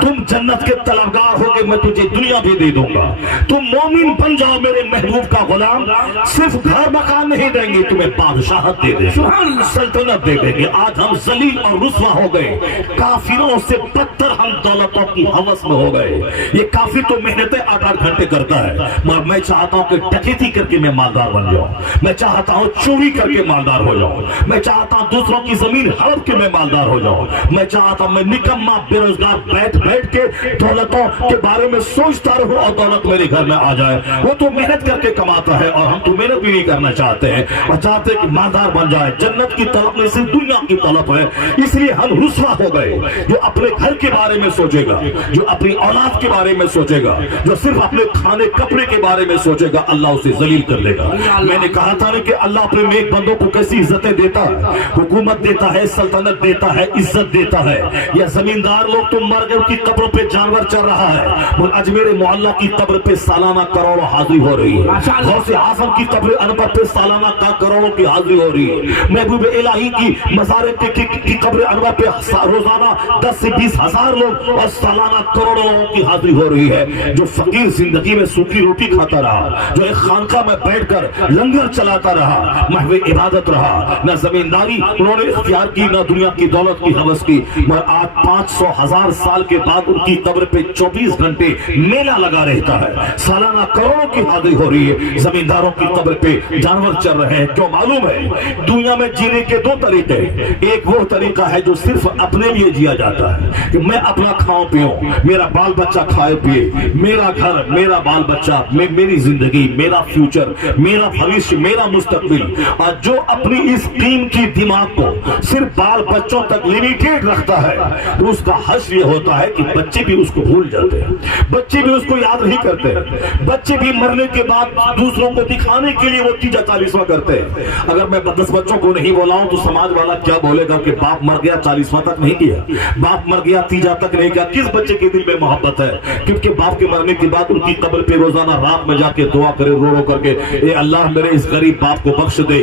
تم جنت کے طلبگار ہو گے میں تجھے دنیا بھی دے دوں گا، تم مومن بن جاؤ میرے محبوب کا غلام، صرف گھر مکان نہیں دیں گے تمہیں، بادشاہت دے دیں گے، سلطنت دے دیں گے۔ آج ہم ذلیل اور رسوا ہو گئے، کافروں سے بدتر ہم دولتوں کی ہوس میں ہو گئے۔ یہ کافر تو محنتیں 8-8 گھنٹے کرتا ہے، مگر میں چاہتا ہوں کہ ڈکیتی کر کے میں مالدار بن جاؤں، میں چاہتا ہوں چوری کر کے مالدار ہو جاؤں، میں چاہتا ہوں دوسروں کی زمین ہڑپ کے میں مالدار ہو جاؤں، میں چاہتا ہوں میں نکما بے روزگار بیٹھ بیٹھ کے دولتوں کے بارے میں سوچتا رہوں اور دولت میرے گھر میں آ جائے۔ وہ تو محنت کر کے کماتا ہے اور ہم تو محنت بھی نہیں کرنا چاہتے ہیں، اور چاہتے کہ مالدار بن جائے۔ جنت کی طلب میں سے دنیا کی طلب ہے، اس لیے ہم رسوا ہو گئے۔ جو اپنے گھر کے بارے میں سوچے گا، جو اپنی اولاد کے بارے میں سوچے گا، جو صرف اپنے کھانے کپڑے کے بارے میں سوچے گا، اللہ اسے ذلیل کر دے گا۔ میں نے کہا تھا کہ اللہ اپنے نیک بندوں کو کیسی عزتیں دیتا ہے، حکومت دیتا ہے، سلطنت دیتا ہے، عزت دیتا ہے۔ یا زمیندار لوگ تو مر گئے، کی قبروں پہ جانور چل رہا ہے، اجمیر معلیٰ کی قبر پہ سالانہ کروڑوں حاضری ہو رہی ہے، غوث اعظم کی قبر انور پہ سالانہ کروڑوں کی حاضری ہو رہی ہے، محبوب الہی کی مزار کی قبر انور پہ روزانہ 10 سے 20 ہزار لوگ اور سالانہ کروڑوں لوگوں کی حاضری ہو رہی ہے۔ جو فقیر زندگی میں سوکھی روٹی کھاتا رہا، جو ایک خانقاہ میں بیٹھ کر لنگر چلاتا رہا، محو عبادت رہا، نہ زمینداری انہوں نے اختیار کی، نہ دنیا کی دولت کی ہوس کی، مگر آج 500,000 سال کے بعد ان کی قبر پہ 24 گھنٹے میلہ لگا رہتا ہے، سالانہ کروڑوں کی حاضری ہو رہی ہے۔ زمینداروں کی قبر پہ جانور چل رہے ہیں، کیوں معلوم ہے دنیا میں جینے کے 2 طریقے، ایک وہ طریقہ ہے جو صرف اپنے لیے جیا جاتا ہے کہ میں اپنا کھاؤں پیوں، میرا بال بچہ کھائے پیے، میرا گھر، میرا بال بچہ، میری زندگی، میرا فیوچر، میرا بھوشیہ، میرا مستقبل۔ اور جو اپنی اس قیمتی دماغ کو صرف بال بچوں تک لیمیٹیڈ رکھتا ہے، اس کا حشر یہ ہوتا ہے کہ بچے بھی اس کو بھول جاتے ہیں، بچے بھی اس کو یاد نہیں کرتے، بچے بھی مرنے کے بعد دوسروں کو دکھانے کے لیے وہ 30-40واں کرتے ہیں۔ اگر میں 10 بچوں کو نہیں بولاؤں تو سماج والا کیا بولے گا کہ باپ مر گیا 40واں تک نہیں کیا، باپ مر گیا 30 تک نہیں کیا۔ کس بچے کے دل میں محبت ہے؟ کیونکہ باپ کے مرنے کے بعد ان کی قبر پہ روزانہ رات میں جا کے دعا کرے، رو رو کر کے، اے اللہ میرے اس غریب باپ کو بخش دے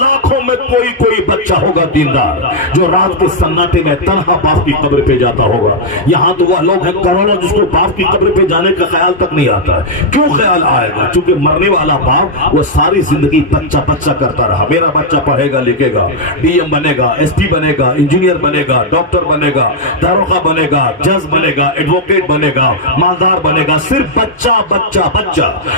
لاکھوں میں کوئی بچہ ہوگا دیندار جو رات کے سناٹے میں تنہا باپ کی قبر پہ جاتا ہوگا۔ یہاں تو وہ لوگ ہیں کروڑوں جس کو باپ کی قبر پہ جانے کا خیال تک نہیں آتا ہے۔ کیوں خیال آئے گا؟ چونکہ مرنے والا باپ وہ ساری زندگی بچہ کرتا رہا، میرا بچہ پڑھے گا لکھے گا، ڈی ایم بنے گا، ایس پی بنے گا، انجینئر بنے گا، ڈاکٹر بنے گا، داروغہ بنے گا، جج بنے گا، ایڈوکیٹ بنے گا، مالدار بنے گا، صرف بچہ۔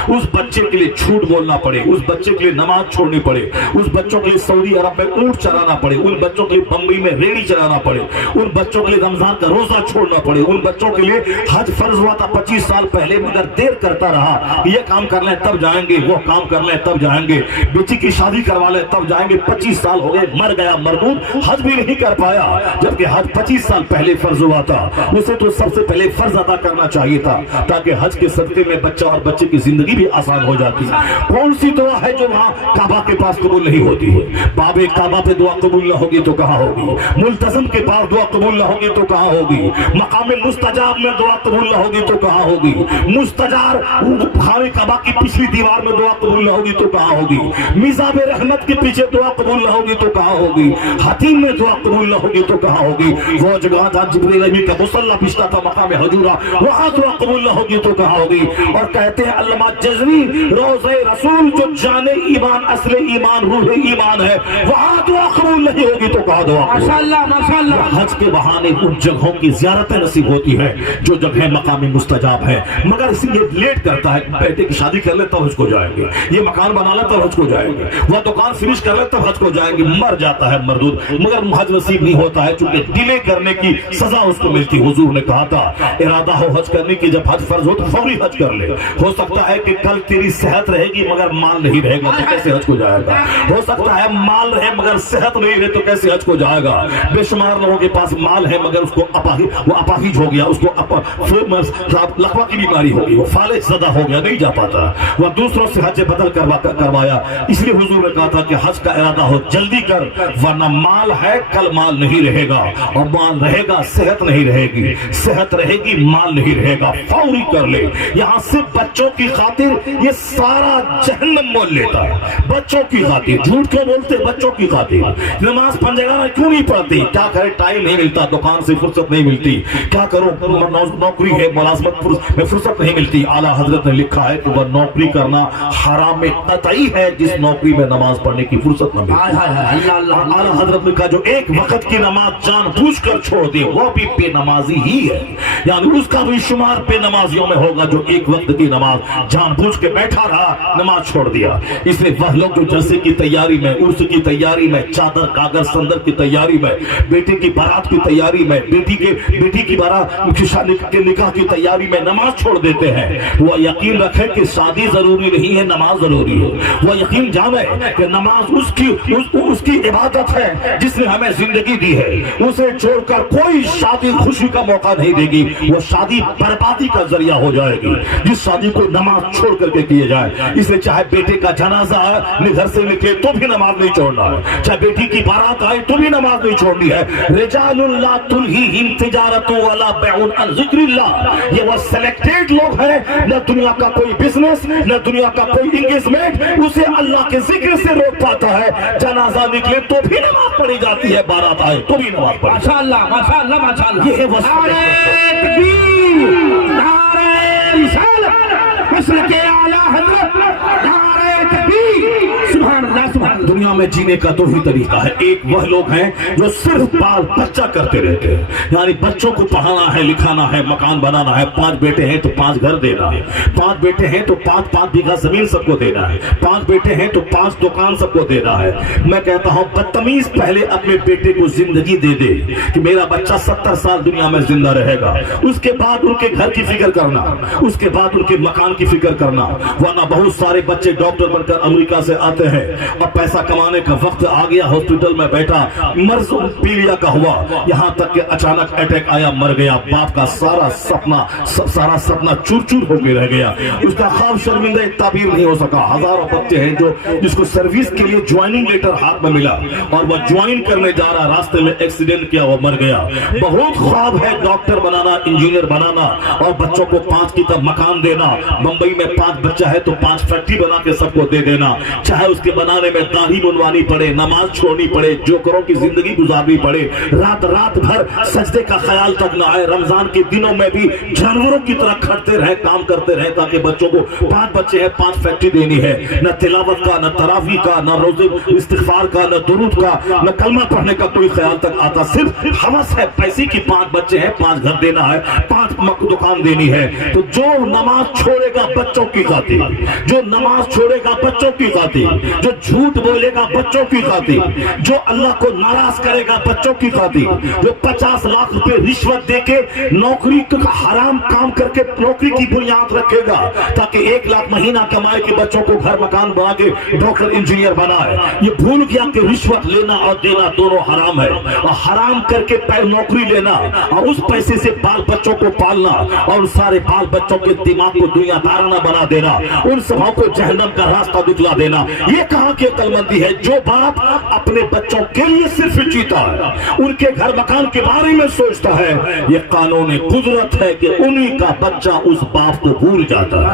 اس بچے کے لیے جھوٹ بولنا پڑے، اس بچے کے لیے نماز چھوڑنی پڑے، اس بچوں کے لیے سعودی عرب میں اونٹ چرانا پڑے، ان بچوں کے لیے بمبئی میں ریڑھی چرانا پڑے، ان بچوں کے لیے رمضان کا روزہ چھوڑنا پڑے، ان بچوں کے لیے حج فرض ہوا تھا 25 سال پہلے مگر دیر کرتا رہا، یہ کام کر لیں تب جائیں گے، وہ کام کر لیں تب جائیں گے، بیٹی کی شادی کروا لیں تب جائیں گے، 25 سال ہو گئے مر گیا مردود، حج بھی نہیں کر پایا، جبکہ حج 25 سال پہلے فرض ہوا تھا، اسے تو سب سے پہلے فرض ادا کرنا چاہیے تھا تاکہ حج کے صدقے میں بچہ اور بچے کی زندگی بھی آسان ہو جاتی۔ کون سی دعا ہے جو وہاں کعبہ کے پاس قبول نہیں ہوتی ہے؟ باب کعبہ پہ دعا قبول نہ ہوگی تو کہاں ہوگی؟ ملتزم کے پاس دعا قبول نہ ہوگی تو کہاں ہوگی؟ مقام مستجاب میں دعا قبول نہ ہوگی تو کہاں ہوگی؟ مستجار خانہ کعبہ کی پچھلی دیوار میں دعا قبول نہ ہوگی تو کہاں ہوگی؟ میزاب رحمت کے پیچھے دعا قبول نہ ہوگی تو کہاں ہوگی؟ حتیم میں دعا قبول نہ ہوگی تو کہاں ہوگی؟ وہ جگہ جہاں جبریل امین کا مصلی بچھتا تھا مقام حجورہ، وہاں دعا قبول نہ ہوگی تو کہاں ہوگی؟ اور کہتے ہیں علامہ جزوی روضہ رسول جو جان ایمان اصل ایمان روح ایمان ہے، وہاں دعا قبول نہیں ہوگی تو کہاں دعا؟ ماشاءاللہ ماشاءاللہ۔ حج کے بہانے ان جگہوں کی زیارتیں نصیب ہوتی ہے جو جگہ مقام مستجاب ہے، مگر اسی یہ لیٹ کرتا ہے، بیٹے کی شادی کر لے تب حج کو جائیں گے، یہ مکان بنا لے تب حج کو جائیں گے، وہ دکان فنش کر لے تب حج کو جائیں گے، مر جاتا ہے مردود، مگر حج نصیب نہیں ہوتا ہے چونکہ ڈیلے کرنے کی سزا اس کو ملتی۔ حضور نے کہا تھا ارادہ ہو حج کرنے کی، جب حج فرض ہو تو فوری حج کر لے، ہو سکتا ہے کہ کل تیری صحت رہے گی مگر مال نہیں رہے گا تو کیسے حج کو جائے گا؟ ہو سکتا ہے مال رہے مگر صحت نہیں رہے تو کیسے حج کو جائے گا؟ بے شمار لوگوں کے پاس مال ہے مگر اس کو اپاہج ہو گیا، اس کو لقوہ کی بیماری ہو گئی، وہ فالج زدہ ہو گیا، نہیں جا پاتا، وہ دوسروں سے حج بدل کروایا۔ اس لیے حضور نے کہا تھا کہ حج کا ارادہ ہو جلدی کر، ورنہ مال ہے کل مال نہیں رہے گا، اور مال رہے گا صحت نہیں رہے گی، صحت رہے گی مال نہیں رہے گا، فوری کر لے۔ یہاں صرف بچوں کی خاطر یہ سارا جہنم مول لیتا ہے، بچوں کی خاطر جھوٹ کیوں بولتے؟ بچوں کی خاطر نماز پنجگاہ میں کیوں نہیں پڑھتی؟ کیا کرے، ٹائم نہیں ملتا، دکان سے فرصت نہیں ملتی، کیا کروں، نوکری ہے، ملازمت میں فرصت نہیں ملتی۔ اعلیٰ حضرت نے لکھا ہے کہ وہ نوکری کرنا حرام قطعی ہے جس نوکری میں نماز پڑھنے کی فرصت نہ ملتی۔ اعلیٰ حضرت نے کہا جو ایک وقت کی نماز جان بوجھ کر چھوڑ دے وہ بھی بے نمازی ہی ہے، یعنی اس کا بھی شمار بے نمازیوں میں ہوگا جو ایک وقت کی نماز جان بوجھ کے بیٹھا رہا، نماز چھوڑ دیا۔ اس لیے وہ لوگ جو جلسے کی تیاری میں، عرس کی تیاری میں، چادر کاغذ سندر کی تیاری میں، بیٹے کی بارات کی تیاری میں، بیٹی کی بارات کے نکاح کی تیاری میں نماز چھوڑ دیتے ہیں، وہ یقین رکھے کہ شادی ضروری نہیں ہے، نماز ضروری ہے۔ وہ یقین جانے کہ نماز اس کی عبادت ہے جس نے ہمیں زندگی دی ہے، اسے چھوڑ کر کوئی شادی خوشی کا موقع نہیں دے گی، وہ شادی بربادی کا ذریعہ ہو جائے گی جس شادی کو نماز چھوڑ کر کے کیے جائے۔ اس لیے چاہے بیٹے کا جنازہ گھر سے نکلے تو بھی نماز نہیں چھوڑنا ہے، چاہے بیٹی کی بارات آئے تو بھی نماز نہیں چھوڑنی ہے۔ رجال لا تلہیہم تجارت ولا بیع عن ذکر اللہ، یہ وہ سلیکٹڈ لوگ ہیں، نہ دنیا کا کوئی بزنس نہ دنیا کا کوئی انگیجمنٹ اسے اللہ کے ذکر سے روک پاتا ہے۔ جنازہ نکلے تو بھی نماز پڑھی جاتی ہے، بارات آئے تو بھی نماز پڑھی۔ ماشاءاللہ ماشاءاللہ ماشاءاللہ۔ یہ ہے وصف تکبیر، نعرہ رسالت، مسلک اعلیٰ حضرت، نعرہ تکبیر، سبحان اللہ سبحان اللہ۔ دنیا میں جینے کا دو ہی طریقہ ہے، ایک وہ لوگ ہیں جو صرف بال بچہ کرتے رہتے ہیں، یعنی بچوں کو پڑھانا ہے، لکھانا ہے، مکان بنانا ہے، 5 بیٹے ہیں تو 5 گھر دینا ہے، 5 بیٹے ہیں تو 5 بیگھہ زمین سب کو دینا ہے، 5 بیٹے ہیں تو 5 دکان سب کو دینا ہے۔ میں کہتا ہوں بدتمیز پہلے اپنے بیٹے کو زندگی دے دے کہ میرا بچہ 70 سال دنیا میں زندہ رہے گا، اس کے بعد ان کے گھر کی فکر کرنا، اس کے بعد ان کے مکان کی فکر کرنا، ورنہ بہت سارے بچے ڈاکٹر بن کر امریکہ سے آتے ہیں اور پیسہ کمانے کا وقت آ گیا، ہاسپٹل میں بیٹھا، مرض پیلیا کا ہوا، یہاں تک کہ اچانک اٹیک آیا، مر گیا، باپ کا سارا سپنا چور چور ہو کے رہ گیا، اس کا خواب شرمندہ تعبیر نہیں ہو سکا۔ ہزاروں بچے ہیں جس کو سروس کے لیے جوائننگ لیٹر ہاتھ میں ملا اور وہ جوائن کرنے جا رہا، راستے میں ایکسیڈنٹ کیا، وہ مر گیا۔ بہت خواب ہے ڈاکٹر بنانا، انجینئر بنانا اور بچوں کو 5 کی طرح مکان دینا، بمبئی میں 5 بچہ ہے تو 5 فیکٹری بنا کے سب کو دے دینا، چاہے اس کے بنانے میں داڑھی بنوانی پڑے، نماز چھوڑنی پڑے، جوکروں کی زندگی گزارنی پڑے، رات بھر سجدے کا خیال تک نہ آئے، رمضان کے دنوں میں بھی جانوروں کی طرح کھڑتے رہے، کام کرتے رہے تاکہ بچوں کو 5 بچے ہیں 5 فیکٹری دینی ہے، نہ تلاوت کا، نہ تراویح کا، نہ روزے استغفار کا، نہ درود کا، نہ کلمہ پڑھنے کا کوئی خیال تک آتا، صرف ہوس ہے پیسے کی، 5 بچے ہیں 5 گھر دینا ہے، 5 دکان دینی ہے۔ تو جو نماز چھوڑے گا بچوں کی خاطر، جو نماز چھوڑے گا بچوں کی خاطر، جو جھوٹ بولے گا بچوں کی خاطر، جو اللہ کو ناراض کرے گا بچوں کی خاطر، جو 50 لاکھ روپے رشوت دے کے نوکری کا حرام کام کر کے نوکری کی بنیاد رکھے گا تاکہ 1 لاکھ مہینہ کمائے کہ بچوں کو گھر مکان بنا کے ڈاکٹر انجینئر بنائے، یہ بھول گیا کہ رشوت لینا اور دینا دونوں حرام ہے، اور حرام کر کے نوکری لینا اور اس پیسے سے بال بچوں کو پالنا اور سارے بال بچوں کے دماغ کو دنیا دارانہ بنا دینا، ان سبوں کو جہنم کا راستہ دکھلا دینا، یہ کہاں کی عقل مندی ہے؟ جو باپ اپنے بچوں کے لیے صرف جیتا ہے، ان کے گھر مکان کے بارے میں سوچتا ہے، یہ قانون قدرت ہے کہ انہی کا بچہ اس باپ کو بھول جاتا ہے،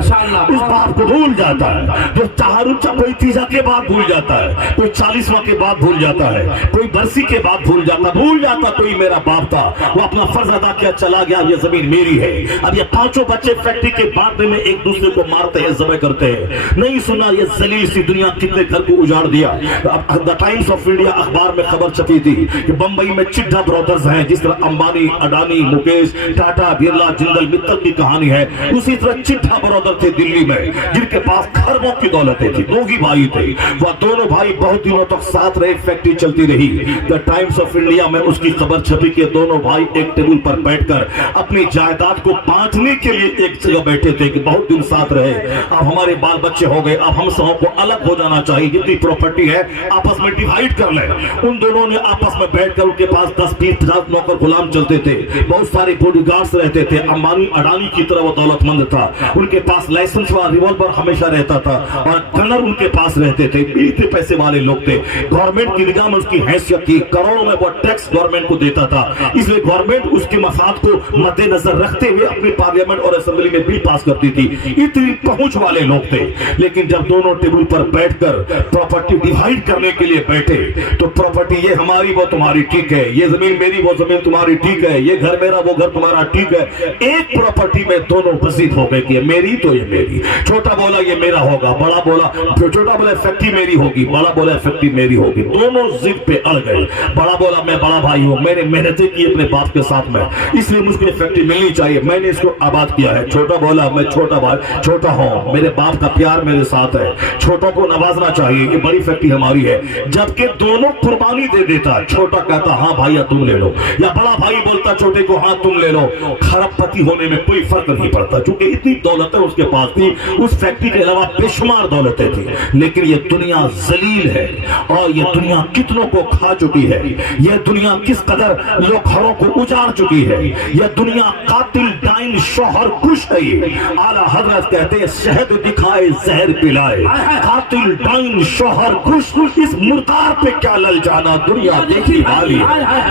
اس باپ کو بھول جاتا ہے، جو کوئی تیزہ کے بعد بھول جاتا ہے، کوئی 40واں کے بعد بھول جاتا ہے، کوئی برسی کے بعد بھول جاتا کوئی میرا باپ تھا، وہ اپنا فرض ادا کیا چلا گیا، یہ زمین میری ہے۔ اب یہ 5 بچے فیکٹری کے بارے میں ایک دوسرے کو مارتے ہیں، ذبح کرتے ہیں، نہیں سنا یہ ذلیل سی دنیا کتنے گھر کو اجاڑ دیا۔ دا ٹائمز آف انڈیا اخبار میں خبر چھپی تھی کہ بمبئی میں چڈھا برادرز ہیں، جس طرح امبانی، اڈانی، مکیش، ٹاٹا، برلا، جندل، متل کی کہانی ہے، اسی طرح چڈھا برادر تھے دلی میں جن کے پاس کھربوں کی دولتیں تھی، 2 ہی بھائی تھے، وہ دونوں بھائی بہت دنوں تک ساتھ رہے، فیکٹری چلتی رہی۔ دا ٹائمز آف انڈیا میں اس کی خبر چھپی کہ دونوں بھائی ایک ٹیبل پر بیٹھ کر اپنی جائیداد کو بانٹنے کے لیے ایک جگہ بیٹھے تھے کہ بہت دن ساتھ رہے، اب ہمارے بال بچے ہو گئے، اب ہم سب کو الگ ہو جانا چاہیے، جتنی پراپرٹی ہے آپس میں ڈیوائیڈ کر لیں۔ ان دونوں نے آپس میں بیٹھ کر، ان کے پاس 10 20 50 نوکر غلام چلتے تھے، بہت سارے باڈی گارڈز رہتے تھے، امبانی اڈانی کی طرح وہ دولت مند تھا، ان کے پاس لائسنس والا ریوالور ہمیشہ رہتا تھا اور گنر ان کے پاس رہتے تھے، اتنے پیسے والے لوگ تھے، گورنمنٹ کی نگاہ میں اس کی حیثیت تھی، کروڑوں میں وہ ٹیکس گورنمنٹ کو دیتا تھا، اس لیے گورنمنٹ اس کے مفاد کو مد نظر رکھتے ہوئے اپنی پارلیمنٹ اور اسمبلی میں بل پاس کرتی تھی، اتنی پہنچ والے لوگ تھے۔ لیکن جب دونوں ٹیبل پر بیٹھ کر پراپرٹی ڈیوائیڈ کرنے کے لیے بیٹھے تو پراپرٹی یہ ہماری وہ تمہاری ٹھیک ہے، یہ زمین میری وہ زمین تمہاری ٹھیک ہے، یہ گھر میرا وہ گھر تمہارا ٹھیک ہے، ایک پراپرٹی میں دونوں بزید ہو گئے کہ یہ میری تو یہ میری، چھوٹا بولا یہ میرا ہوگا، بڑا بولا، چھوٹا بولا فیکٹری میری ہوگی، بڑا بولا فیکٹری میری ہوگی، دونوں ضد پہ اڑ گئے۔ بڑا بولا میں بڑا بھائی ہوں، میں نے محنتیں کی اپنے باپ کے ساتھ میں، اس لیے مجھ کو فیکٹری ملنی چاہیے، میں نے اس کو آباد کیا ہے۔ چھوٹا بولا میں چھوٹا بھائی چھوٹا ہوں، میرے باپ کا پیار میرے ساتھ ہے، چھوٹوں کو نوازنا چاہیے، یہ بڑی فیکٹری ہماری ہے۔ جبکہ دونوں قربانی دے دیتا، چھوٹا کہتا ہاں بھائی تم لے لو، یا بڑا بھائی بولتا چھوٹے کو ہاں تم لے لو، کھرب پتی ہونے میں کوئی فرق نہیں پڑتا، چونکہ اتنی دولتیں اس کے پاس تھی، اس فیکٹری کے علاوہ بے شمار دولتیں تھی۔ لیکن یہ دنیا ذلیل ہے اور یہ دنیا کتنوں کو کھا چکی ہے، یہ دنیا کس قدر لوگ گھروں کو اجاڑ چکی ہے، یہ دنیا قاتل ڈائن شوہر کش ہے۔ اعلیٰ حضرت کہتے ہیں شہد دکھائے زہر پلائے، قاتل ڈائن شوہر کش، اس مردار پہ کیا لل جانا دنیا دیکھی والی،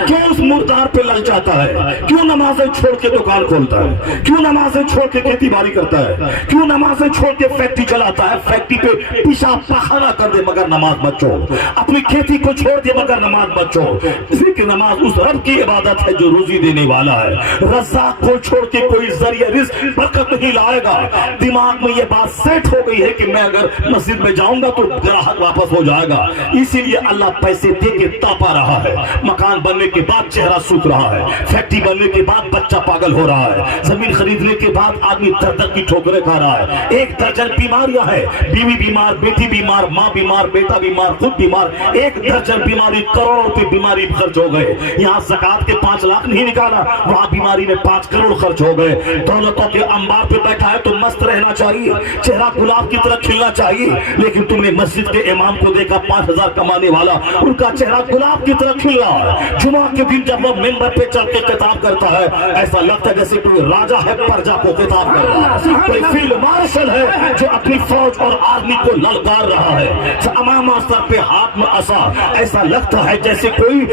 کیوں اس مردار پہ لل جاتا ہے، کیوں نمازیں چھوڑ کے دکان کھولتا ہے، کیوں نمازیں چھوڑ کے کھیتی باڑی کرتا ہے، کیوں نمازیں چھوڑ کے فیکٹری چلاتا ہے، فیکٹری پہ پیشاب پخانہ کر دے مگر نماز مت چھوڑ، اپنی کھیتی کو چھوڑ دے مگر نماز مت چھوڑ، اس لیے کہ نماز اس رب کی عبادت ہے جو روزی دینے والا ہے، رزاق کو چھوڑ کے کوئی ذریعہ رزق برکت نہیں لائے گا۔ دماغ میں یہ بات سیٹ ہو گئی ہے کہ میں اگر مسجد میں جاؤں گا تو گراہک واپس ہو جائے گا، اسی لیے اللہ پیسے دے کے تاپا رہا ہے، مکان بننے کے بعد چہرہ سوکھ رہا ہے، فیکٹری بننے کے بعد بچہ پاگل ہو رہا ہے، زمین خریدنے کے بعد آدمی در در کی ٹھوکریں کھا رہا ہے، 1 درجن بیماریاں ہیں، بیوی بیمار، بیٹی بیمار، ماں بیمار، بیٹا بیمار، خود بیمار، 1 درجن بیماری، کروڑوں روپے بیماری خرچ ہو گئے۔ یہاں زکات کے 5 لاکھ نہیں نکالا، وہاں بیماری میں 5 کروڑ خرچ ہو گئے۔ دولتوں کے انبار پہ بیٹھا ہے تو مست رہنا چاہیے، چہرہ گلاب کی طرح کھلنا چاہیے، لیکن تم نے مسجد کے امام کو دیکھا 5000 کمانے والا، ان کا چہرہ گلاب کی طرح کھل رہا ہے، جمعہ کے دن جب وہ ممبر پہ چڑھ کے خطاب کرتا ہے ایسا لگتا ہے جیسے کوئی راجا ہے پرجا کو خطاب کر رہا ہے، کوئی فیلڈ مارشل ہے جو اپنی فوج اور آرمی کو للکار رہا ہے، امامہ سر پہ ہاتھ میں عصا، ایسا لگتا ہے جیسے کوئی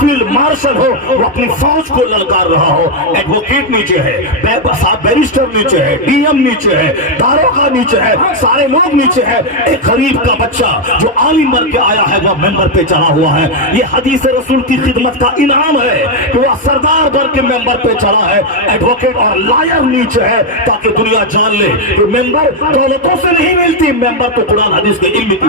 فیلڈ مارشل ہو وہ اپنی فوج کو للکار رہا ہو۔ ایڈوکیٹ نیچے ہے، بیرسٹر نیچے ہے، ڈی ایم نیچے ہے، داروغہ نیچے ہے، سارے لوگ نیچے ہے، ایک غریب کا بچہ جو عالم بن کے آیا ہے وہ ممبر پہ چڑھا ہوا ہے۔ یہ حدیث رسول کی خدمت کا انعام ہے کہ وہ سردار بن کے ممبر پہ چڑھا ہے۔ ایڈوکیٹ اور لائر نیچے ہے تاکہ دنیا جان لے کہ ممبر دولتوں سے نہیں ملتی، ممبر تو قرآن حدیث کے علم کی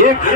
1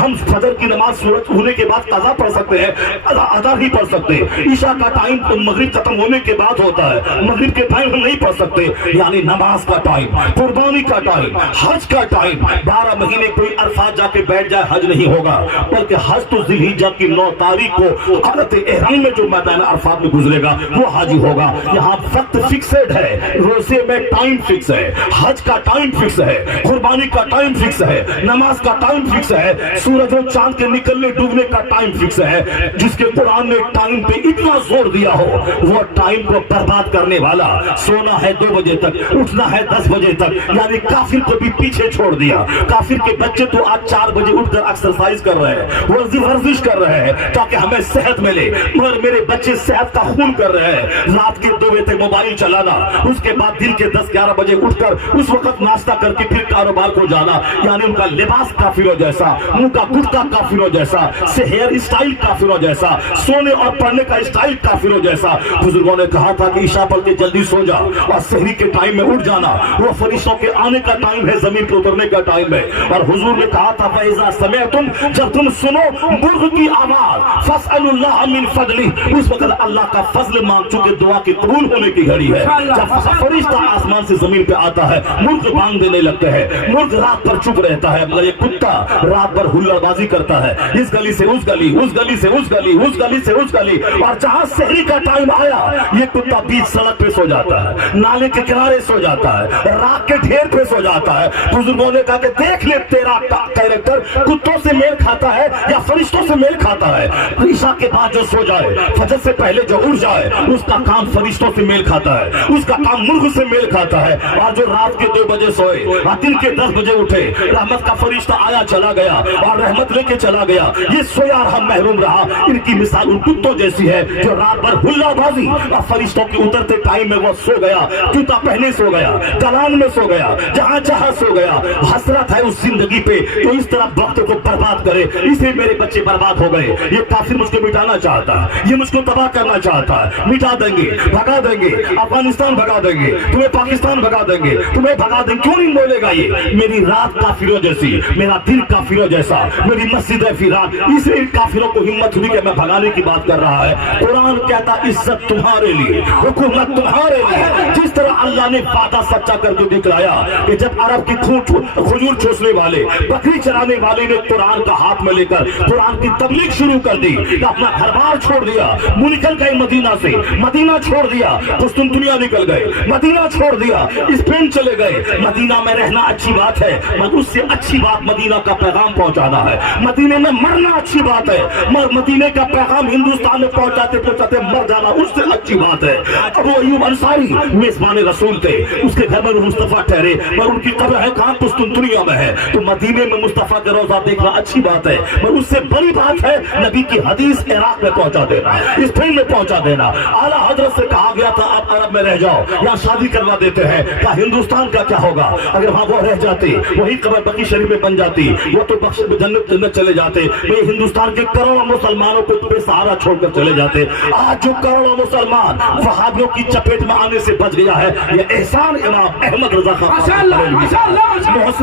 ہم فجر کی نماز سورج ہونے کے بعد قضا پڑھ سکتے ہیں, ادا نہیں پڑھ سکتے. عشاء کا ٹائم مغرب ختم ہونے کے بعد ہوتا ہے, مغرب کے ٹائم ہم نہیں پڑھ سکتے. یعنی نماز کا ٹائم, قربانی کا ٹائم, حج کا ٹائم, 12 مہینے کوئی عرفات جا کے بیٹھ جائے حج نہیں ہوگا, بلکہ حج تو ذی الحجہ کی 9 تاریخ کو حالت احرام میں جو میدان عرفات میں گزرے گا وہ حاجی ہوگا. یہاں وقت فکسڈ ہے, روزے میں ٹائم فکس ہے, حج کا ٹائم فکس ہے, قربانی کا ٹائم فکس ہے, نماز کا ٹائم فکس ہے, سورج و چاند کے نکلنے ڈوبنے کا ٹائم فکس ہے. جس کے قرآن نے ٹائم پہ اتنا زور دیا ہو, وہ ٹائم کو برباد کرنے والا. سونا ہے 2 بجے تک, اٹھنا ہے 10 بجے تک, یعنی کافر کو بھی پیچھے چھوڑ دیا. کافر کے بچے تو آج 4 بجے اٹھ کر ایکسرسائز کر رہے ہیں, ورزش کر رہے ہیں تاکہ ہمیں صحت ملے, مگر میرے بچے صحت کا خون کر رہے ہیں. رات کے 2 بجے تک موبائل چلانا, اس کے بعد دن کے 10-11 بجے اٹھ کر اس وقت ناشتہ کر کے پھر کاروبار کو جانا. یعنی ان کا لباس کافروں جیسا, منہ کا گٹکا کافروں جیسا, ہیئر اسٹائل کافروں جیسا, سونے اور پڑھنے کا اسٹائل کافروں جیسا. بزرگوں نے کہا تھا کہ عشاء پڑھ کے جلدی سو جا اور سحری کے ٹائم میں اٹھ جانا, وہ فرشتوں کے آنے کا ٹائم ہے, زمین پہ اترنے کا ٹائم ہے. اور حضور نے کہا تھا فَإِذَا سَمِعْتُمْ, جب تم سنو مرغ کی آواز, فَاسْأَلُوا اللَّهَ مِنْ فَضْلِهِ, اس وقت اللہ کا فضل مانگ, چونکہ دعا کی قبول ہونے کی گھڑی ہے. جب فرشتہ آسمان سے زمین پہ آتا ہے, مرغ بانگ دینے لگتے ہیں. مرغ رات پر چپ رہتا ہے, مگر یہ کتا رات بھر ہلڑ بازی کرتا ہے, اس گلی سے اس گلی, اس گلی سے اس گلی, اس گلی سے اس گلی. اور جہاں سحری کا ٹائم آیا, یہ کتا بیچ سڑک پہ سو جاتا ہے, نالے کے کنارے سو جاتا ہے, راک کے ڈھیر پہ سو جاتا ہے. بزرگوں نے کہا کہ دیکھ لے تیرا کیریکٹر کتوں سے میل کھاتا ہے یا فرشتوں سے میل کھاتا ہے. عشاء کے بعد جو سو جائے, فجر سے پہلے جو اٹھ جائے, اس کا کام فرشتوں سے میل کھاتا ہے, اس کا کام مرغ سے میل کھاتا ہے. اور جو رات کے 2 بجے سوئے اور دن کے 10 بجے اٹھے, رحمت کا فرشتہ آیا چلا گیا اور رحمت لے کے چلا گیا, یہ سویا رہا محروم رہا. ان کی مثال ان کتوں جیسی ہے جو رات بھر ہلا بازی اور فرشتوں کے اترتے ٹائم میں وہ سو گیا, جوتا پہنے سو گیا, دلان میں سو گیا, جہاں جہاں سو گیا. حسرت ہے اس زندگی پہ تو اس طرح وقت کو برباد کرے. اسے میرے بچے برباد ہو گئے. یہ کافر مجھ کو مٹانا چاہتا ہے, یہ مجھ کو تباہ کرنا چاہتا ہے. مٹا دیں گے, بھگا دیں گے, افغانستان بھگا دیں گے, تمہیں پاکستان بھگا دیں گے, تمہیں بھگا دیں. کیوں نہیں بولے گا یہ میری رات کافروں جیسی, میرا دل کافروں جیسا, میری مسجد ہے فیران. اس لیے کافروں کو ہمت ہوئی کہ میں بھگانے کی بات کر رہا ہے. قرآن کہتا عزت تمہارے لیے, حکومت تمہارے لیے. جس طرح اللہ نے وعدہ سچا کر کے دکھلایا کہ جب عرب کی کھجور چوسنے والے, بکری چرانے والے نے قرآن کا ہاتھ میں لے کر قرآن کی تبلیغ شروع کر دی, اپنا گھر بار چھوڑ دیا, وہ نکل گئے مدینہ سے, مدینہ چھوڑ دیا, قسطنطنیہ نکل گئے, مدینہ چھوڑ دیا, اسپین چلے گئے. مدینہ میں رہنا اچھی بات ہے, مگر اس سے اچھی بات مدینہ کا پیغام پہنچانا ہے. مدینے میں مرنا اچھی بات ہے, مگر مدینے کا پیغام ہندوستان میں پہنچاتے پہنچاتے مر جانا اس سے اچھی بات ہے. ابو ایوب انصاری میزبان رسول تھے, اس کے گھر میں مصطفیٰ ٹھہرے, مگر ان کی قبر ہے کہاں, قسطنطنیہ میں ہے. تو مدینے میں مصطفیٰ کے روضہ دیکھنا اچھی بات ہے, مگر اس سے بڑی بات ہے نبی کی حدیث عراق میں پہنچا دینا, اسپین میں پہنچا دینا. اعلیٰ حضرت سے کہا گیا تھا آپ عرب میں رہ جاؤ, یہاں شادی کروا دیتے ہیں. کہا ہندوستان کا کیا ہوگا اگر وہاں وہ رہ جاتے, وہی قبر بقی شریف میں بن جاتی, وہ تو بخش جنت چلے جاتے. یہ ہندوستان کے کروڑوں مسلمانوں کو بے سہارا چھوڑ کر چلے جاتے. آج جو کروڑوں مسلمان وہابیوں کی چپیٹ میں آنے سے بچ گیا ہے, یہ احسان امام احمد رضا خان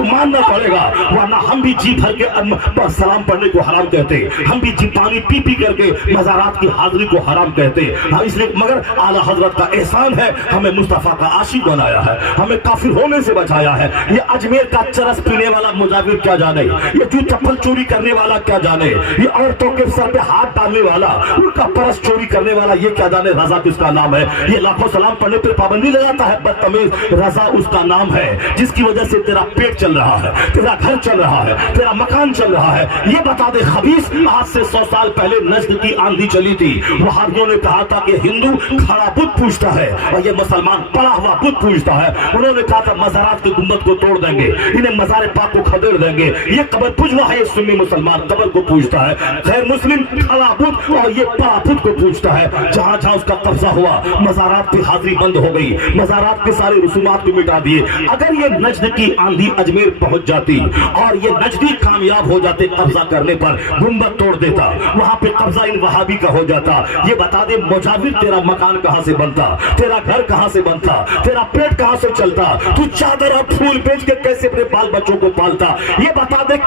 ماننا پڑے گا, ورنہ ہم بھی جی بھر کے سلام پڑھنے کو حرام کہتے, ہم بھی جی پانی پی پی کر کے مزارات کی حاضری کو حرام کہتے. اس لیے مگر اعلیٰ حضرت کا احسان ہے, ہمیں مصطفیٰ کا عاشق بنایا ہے, ہمیں کافر ہونے سے بچایا ہے. یہ اجمیر کا چرس پینے والا مجاور کیا جانے, یہ جو چپل چوری کرنے والا کیا جانے, یہ عورتوں کے سر پہ ہاتھ ڈالنے والا, ان کا پرس چوری کرنے والا یہ کیا جانے رضا کس کا نام ہے. یہ لاکھوں سلام پڑھنے پہ پابندی لگاتا ہے, بدتمیز رضا اس کا نام ہے جس کی وجہ سے تیرا پیٹ چل رہا ہے, تیرا گھر چل رہا ہے, تیرا مکان چل رہا ہے. یہ بتا دے خبیث, آج سے 100 سال پہلے نجد کی آندھی چلی تھی, وہابیوں نے کہا تھا کہ ہندو کھڑا بت پوجتا ہے اور یہ مسلمان پڑا ہوا بت پوجتا ہے. انہوں نے کہا تھا مزارات کے گنبد کو توڑ دیں گے, انہیں مزار پاک کو کھدیڑ دیں گے. یہ قبر پوجوا ہے, یہ سنی مسلمان قبر کو پوجتا ہے, غیر مسلم کھڑا بت اور یہ پڑا بت کو پوجتا ہے. جہاں جہاں اس کا قبضہ ہوا مزارات کی حاضری بند ہو گئی, مزارات کے سارے رسومات کو مٹا دیے. اگر یہ نجد کی آندھی اجمیر پہنچ جاتی اور یہ نجدی کامیاب ہو جاتے قبضہ کرنے پر, گنبد توڑ دیتا, وہاں پہ قبضہ ان وہابی کا ہو جاتا. یہ بتا دے مجاور تیرا مکان کہاں سے بنتا, تیرا گھر کہاں سے بنتا, تیرا پیٹ کہاں سے چلتا, تو چادر اور پھول بیچ کے کیسے اپنے بال بچوں کو پالتا. یہ بتا دے